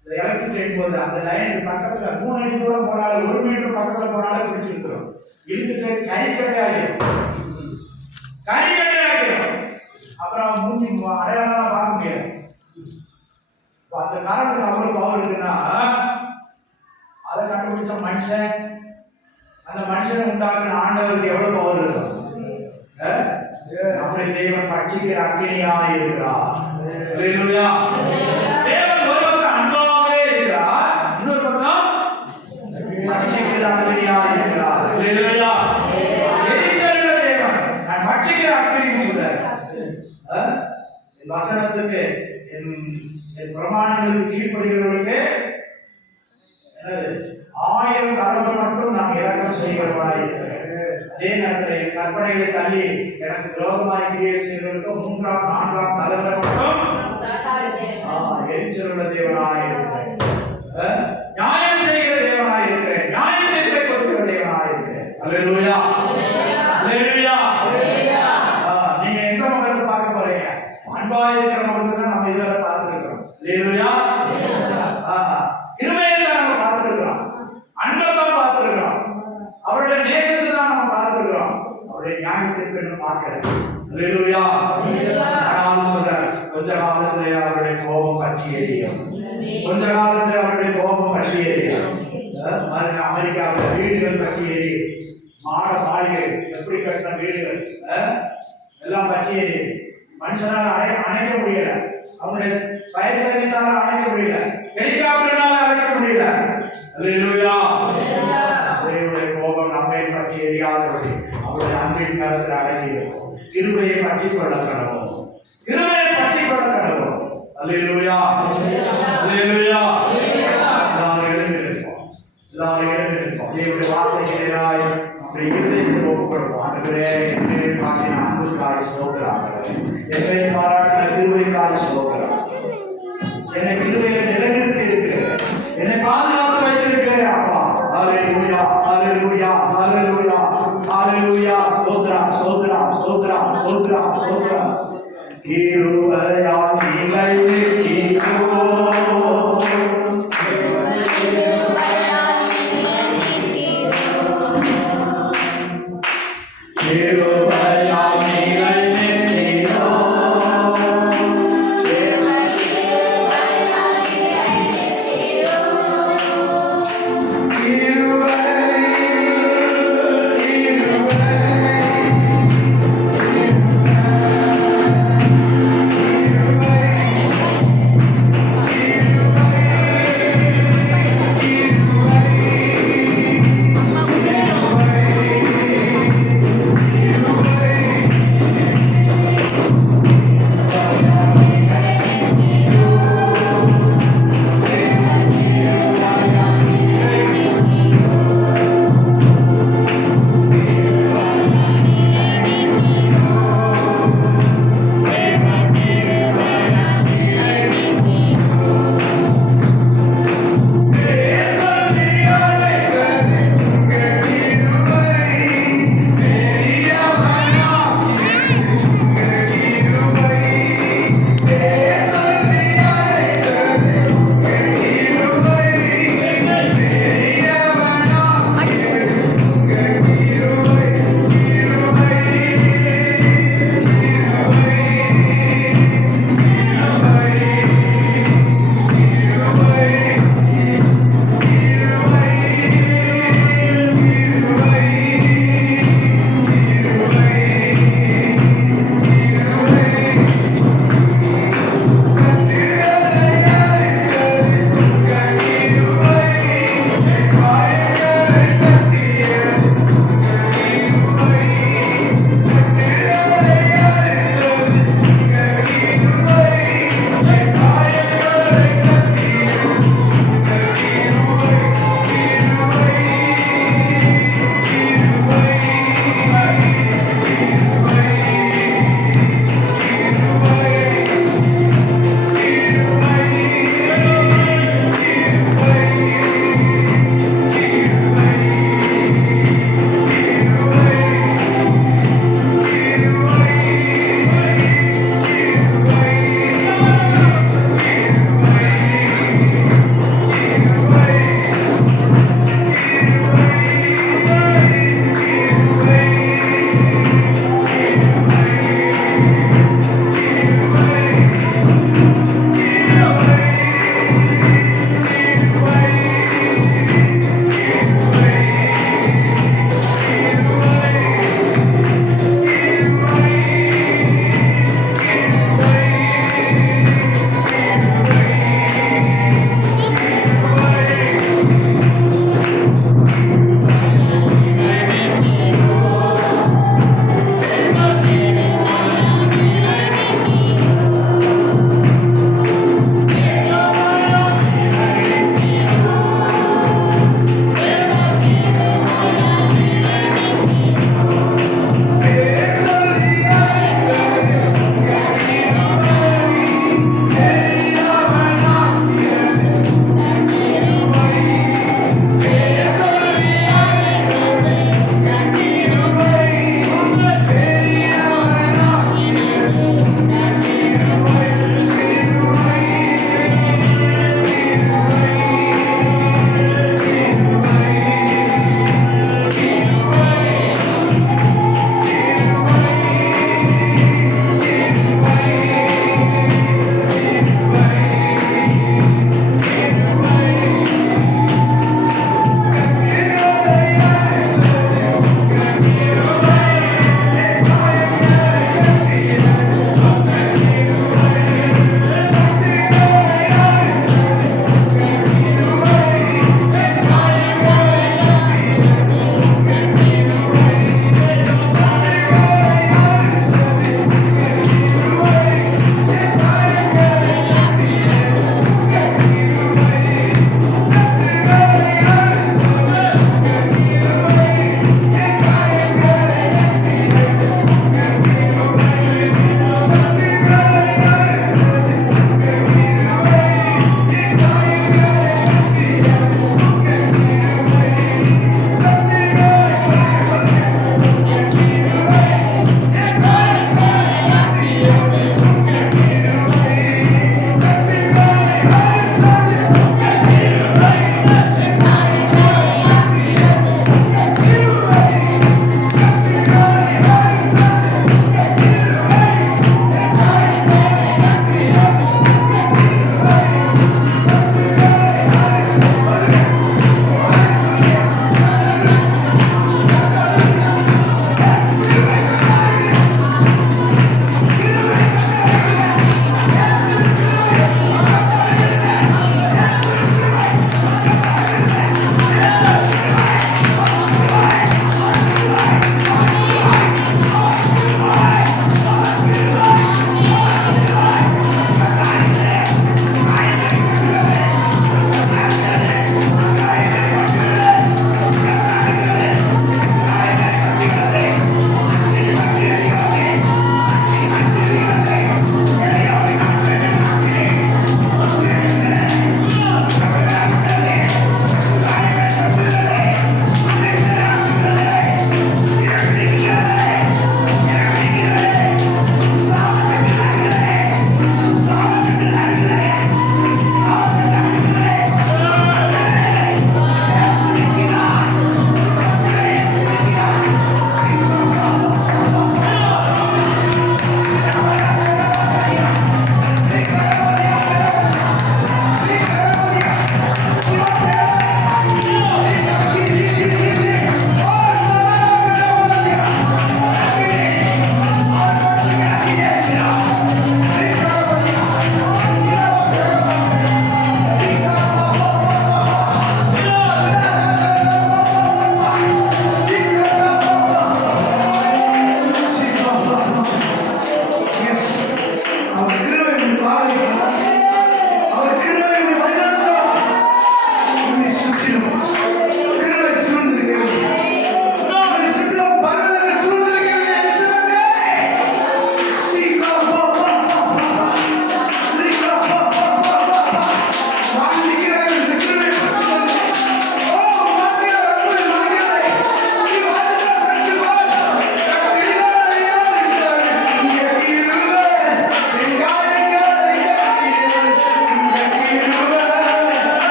இந்த எலக்ட்ரிக் லைன் போது அந்த லைனுக்கு பக்கத்துல 3 அடி தூரம் போனாலும் 1 மீட்டர் பக்கத்துல போனாலும் பிடிச்சிருக்கிறோம். இழுத்துட்டு கறிக்கட்டையாகிடும். அப்புறம் மூஞ்சி அடையாளம் பார்க்க முடியாது. அந்த காரணத்துக்கு அவ்வளவு பவர் இருக்குன்னா அதை கண்டுபிடிச்ச மனுஷன், அந்த மனுஷனை உண்டாக்குன ஆண்டவருக்கு எவ்வளவு பவர் இருக்கும்? நம்முடைய தேவன் பட்சிக்கிற அக்கினியாக இருக்கிறார். அல்லேலூயா. தேவன் ஒரு பக்கம் அன்பாகவே இருக்கிறார், இன்னொரு பக்கம் பட்சிக்கிற அக்கினியாக இருக்கிறார். அல்லேலூயா. எரிச்சலுள்ள தேவன் நான் பட்சிக்கிற அக்கினின்னு சொல்றார். வசனத்துக்கு என் பிரமாணங்களுக்கு கீழ்ப்படுகிறவர்களுக்கு 1000 தலைவர் மட்டும் நான் இறக்கம் செய்கிறவராய் இருக்கிறேன். அதே நேரத்தில் என் கற்பனைகளை தள்ளி எனக்கு விரோதமாய் கிரியை செய்வதற்கு 3ஆம் 4ஆம் தலைவர் மட்டும் எரிச்சலுள்ள தேவனாய் இருக்கிறேன். நியாயம் செய்கிற தேவனாய் இருக்கிறேன், நியாயம் செய்து கொடுக்கிற தேவனாய் இருக்கிறேன். அல்லேலூயா. அல்லேலூயா. நீங்க எந்த முகத்தை பார்க்க போறீங்க? அன்பா இருக்கிற முகத்தை தான் நம்ம இதுவரை பார்த்துருக்கிறோம். அல்லேலூயா. கிருபையை தான் நம்ம பார்த்துருக்கிறோம், அன்பை தான் பார்த்துருக்கிறோம், அவருடைய நேசத்தை தான் நம்ம பார்த்துருக்கிறோம், அவருடைய ஞானத்திற்கு இன்னும் பார்க்கல. அல்லேலூயா. ஆனாலும் சொல்றார், கொஞ்ச காலத்திலே அவருடைய கோபம் பற்றி எரியும், கொஞ்ச காலத்திலே அவருடைய கோபம் பற்றி எரியும். அமெரிக்காவில் வீடுகள் பற்றி எரியும், மாளிகை எப்படி கட்டின வீடுகள் எல்லாம் பற்றி எரியும். மனுஷனால அணைக்க முடியல, அவனுடைய ஃபயர் சர்வீஸால அணைக்க முடியல, ஹெலிகாப்டர்னால அணைக்க முடியல. அல்லேலூயா. தேவனுடைய கோபம் நம்மை பற்றி எரியாதபடி அவருடைய அன்பின் கரத்தில் அடங்கி இருக்கும். கிருபையை பற்றி கொள்ள கடவோம், கிருபையை பற்றி கொள்ள கடவோம். அல்லேலூயா. அல்லேலூயா. எல்லாரும் எழுந்திருப்போம், எல்லாரும் எழுந்திருப்போம். தேவனுடைய வார்த்தைகளாய் நம்முடைய இருதயத்தை ஒப்புக்கொடுப்போம். ஆண்டவரே, என்னை பாட்டின அன்புக்காய் ஸ்தோத்திரம், என்னை பாராட்டின கிருபைக்காய் ஸ்தோத்திரம், என்னை கிருபையை நிலைநிறுத்தி இருக்கிறேன், என்னை பாதுகாத்து வைத்திருக்கிறேன் அப்பா. ஹல்லேலூயா. ஹல்லேலூயா. ஹல்லேலூயா. ஹல்லேலூயா. ஸ்தோத்திரம், ஸ்தோத்திரம், ஸ்தோத்திரம், ஸ்தோத்திரம், ஸ்தோத்திரம். கிருபையால் நிலைநிற்கிறோம். You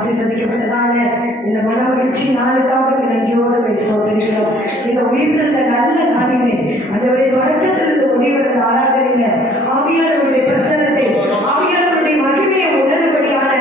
ஆசீர்வதிக்கப்பட்டதான இந்த மனமகிழ்ச்சி நாளுக்காக நன்றியோடு சோதரிக்கிறோம். இந்த உயிர்த்த நல்ல நாளிலே ஆண்டவரே தொடக்கத்திலிருந்து முடிவுற ஆராதனையில ஆவியானவருடைய பிரசனத்தை ஆவியானவருடைய மகிமையை உணரும்படியான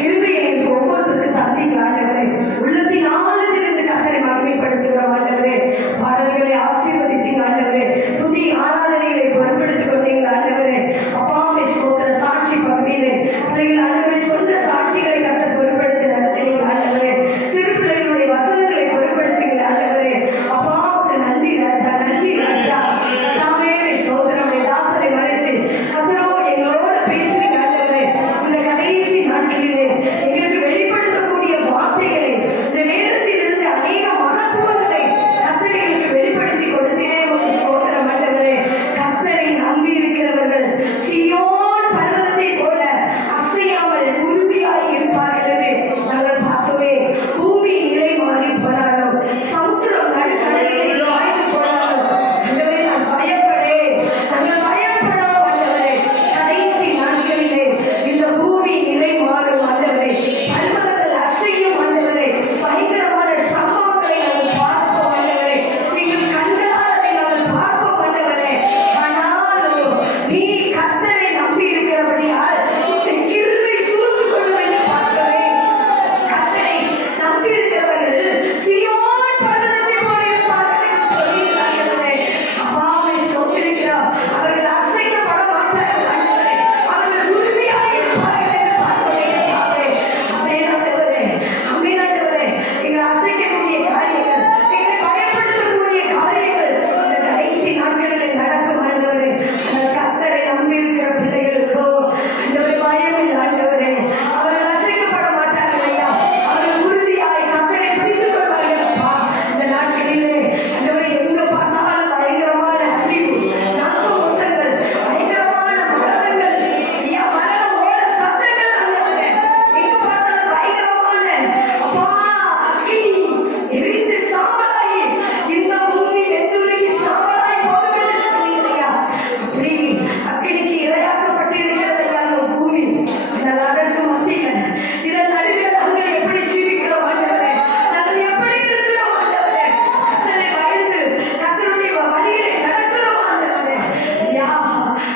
கிருபையை ஒவ்வொருத்தருக்கு தந்தீங்க ஆண்டவரே. உள்ளத்தின் ஆழத்திலிருந்து கர்த்தரை மகிமைப்படுத்துகிறோம் ஆண்டவரே. பாடல்களை ஆசீர்வதித்தீங்க ஆண்டவரே. துதி ஆராதனைகளை பொருட்படுத்திக் கொண்டீங்க ஆண்டவரே. அப்பாவை சோதர சாட்சி பகுதியிலே பிள்ளைகள் ஆண்டவரை சொந்த சாட்சிகளை கர்த்தர் பொருட்படுத்தி நடத்தினீங்க ஆண்டவரே. சிறு பிள்ளைகளுடைய வசனங்களை பொருட்படுத்தீங்க ஆண்டவரே. அப்பாவுக்கு நன்றி ராஜா, நன்றி ராஜா. கர்த்தாவே சோதரனுடைய தாசரை மறைத்து கர்த்தரோ எங்களோட பேசுவீங்க ஆண்டவரே. இந்த கடைசி நாட்களிலே எங்களுக்கு வெளிப்படுத்தக்கூடிய வார்த்தைகளை இந்த வேதத்திலிருந்து அநேக மகத்துவங்களை கர்த்தர்களுக்கு வெளிப்படுத்தி கொடுத்தீரே ஒரு சோதரம் ஆண்டவரே. கர்த்தரை நம்பி இருக்கிறவர்கள் சீயோன் பர்வதத்தை போல அசையாமல் உறுதியாய் இருப்பார்கள் என்று நாங்கள் பார்த்தோமே. பூமி நிலை மாறி போனாலும் சமுத்திரம் நடுக்கடலிலே சாய்ந்து போனாலும் ஆண்டவரே நான் பயப்படேன், நாங்கள் பயப்படாம ஆண்டவரே. கடைசி நாட்களிலே இந்த பூமி நிலை மாறும் ஆண்டவரே. பர்வதங்கள் அசையும் ஆண்டவரே. பயங்கரமான சம்பவங்களை நாங்கள் பார்ப்போம் ஆண்டவரே. நீங்கள் கண்களால் அதை நாங்கள் பார்ப்போம் ஆண்டவரே. ஆனாலும் நீ கர்த்தரை நம்பி இருக்கிறபடியால் இந்த கிருபை சூழ்ந்து கொள்ளும் என்று பார்க்கவே. கர்த்தரை நம்பி இருக்கிறவர்கள் சீயோன் பர்வதத்தை போல இருப்பார்கள் என்று சொல்லியிருக்கிறார்களே. அப்பாவை சொல்லியிருக்கிறார். அவர்கள் அசைக்கப்பட மாட்டார்கள் ஆண்டவரே. அவர்கள் உறுதியாக இருப்பார்கள் என்று பார்க்கவே. அமே ஆண்டவரே, அமே ஆண்டவரே. எங்களை அசைக்கக்கூடிய காரியங்கள், எங்களை பயப்படுத்தக்கூடிய காரியங்கள் இந்த கடைசி நாட்களில் நடக்கும் ஆண்டவரே. ஆனால் கர்த்தரை நம்பி இருக்கிற பிள்ளைகளுக்கோ ஆண்டவரே பயம் இல்லை ஆண்டவரே. அவர்கள் அசைக்கப்பட மாட்டார்கள் ஐயா. அவர்கள் உறுதியாய் கர்த்தரை பிடித்துக் கொள்வார்கள் அப்பா. இந்த நாட்களிலே ஆண்டவரே எங்க பார்த்தாலும் பயங்கரமான அழிவு, நாசமோசங்கள், பயங்கரமான மரணங்கள், ஐயா மரண ஓல சத்தங்கள் ஆண்டவரே. எங்க பார்த்தாலும் பயங்கரமான அப்பா அக்கினி எரிந்து சாம்பலாகி இந்த பூமி வெந்துருகி சாம்பலாய் போகும் என்று சொன்னீங்கய்யா. அப்படி அக்கினிக்கு இரையாக்கப்பட்டிருக்கிறது ஐயா இந்த பூமி. ஆனால் அதற்கு மத்தியில் இதன் நடுவில் நாங்கள் எப்படி ஜீவிக்கிறோம் ஆண்டவரே? நாங்கள் எப்படி இருக்கிறோம் ஆண்டவரே? கர்த்தரை பயந்து கர்த்தருடைய வழியிலே நடக்கிறோம் ஆண்டவரே. ஐயா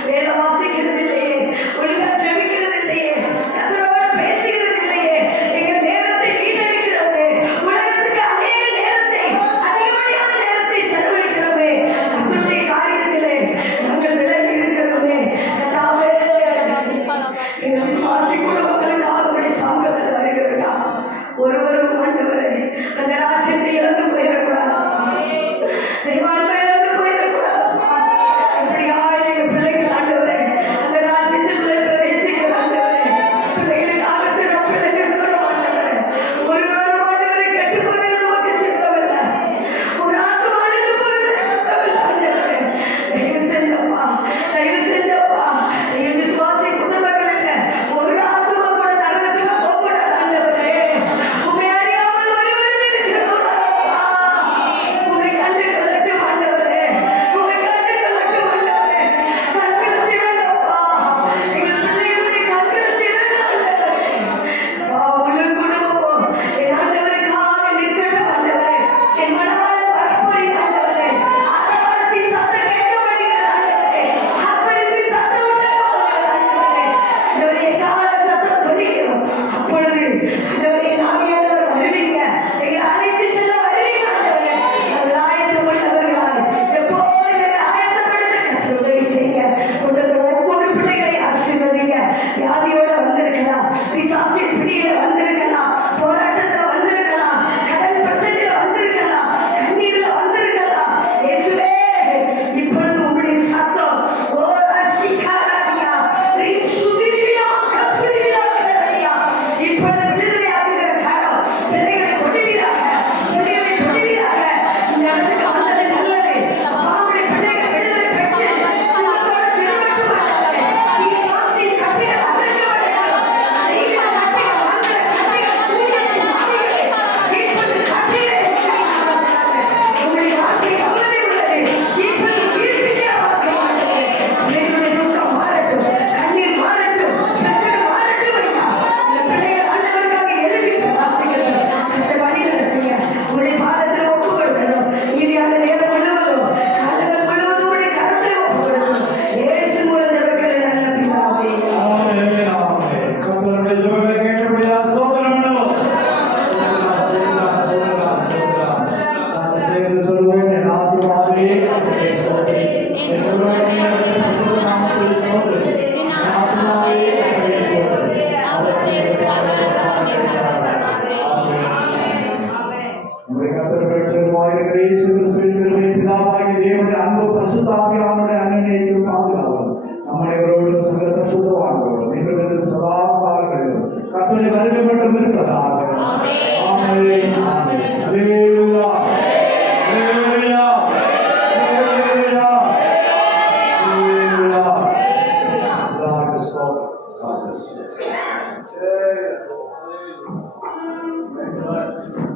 வேதம் வாசிக்கிறது இல்லையே, ஒழுங்கா ஜெபிக்கிறது இல்லையே, கர்த்தரோடு பேசுகிறது இல்லையே, எங்கள் நேரத்தை வீணடிக்கிறோமே, உலகத்துக்கு அநேக நேரத்தை அதிகப்படியான நேரத்தை செலவழிக்கிறோமே, கர்த்தருடைய காரியத்திலே நாங்கள் விலகி இருக்கிறோமே. கர்த்தாவே, எங்கள் விசுவாசி குடும்பங்களுக்காக உடைய சமூகத்தில் வருகிறதா ஒருவரும் ஆண்டவரே அந்த ராஜ்யத்தை இழந்து போயிடக்கூடாது, தெய்வாண்மை இழந்து போயிடக்கூடாது. இப்படியா எங்கள் பிள்ளைகள் ஆண்டவரே அந்த ராஜ்யத்துக்குள்ளே பிரவேசிக்கிற ஆண்டவரே, பிள்ளைகளுக்காக தினம் பிள்ளைகளுக்கு ஆண்டவரே ஒருவரும் ஆண்டவரை கெட்டுப் போகிறது நமக்கு சித்தமில்லை, ஒரு ஆத்மாவுக்கு போகிறது சித்தமில்லை ஆண்டவரே. தயவு செஞ்சப்பா, தயவு செஞ்சப்பா எங்கள் விசுவாசி குடும்பங்களுக்கு ஒரு ஆத்மா கூட நரகத்துக்கு போகக்கூடாது ஆண்டவரே. உம்மை அறியாமல் ஒருவரும் இருக்கிறோம் ஆண்டவராகிய இயேசு கிறிஸ்துவின் கிருபை, பிதாவாகிய தேவனுடைய அன்பு, பரிசுத்த ஆவியானவருடைய அன்னையையும் பாதுகாவலும் நம்முடையவரோடும் சகல பரிசுத்தவான்களோடும் இன்றும் சதா காலங்களிலும் கர்த்தருடைய வருகை மட்டும் இருப்பதாக. ஆமென். அல்லேலூயா. அல்லேலூயா. அல்லேலூயா. அல்லேலூயா. God is God. God is God.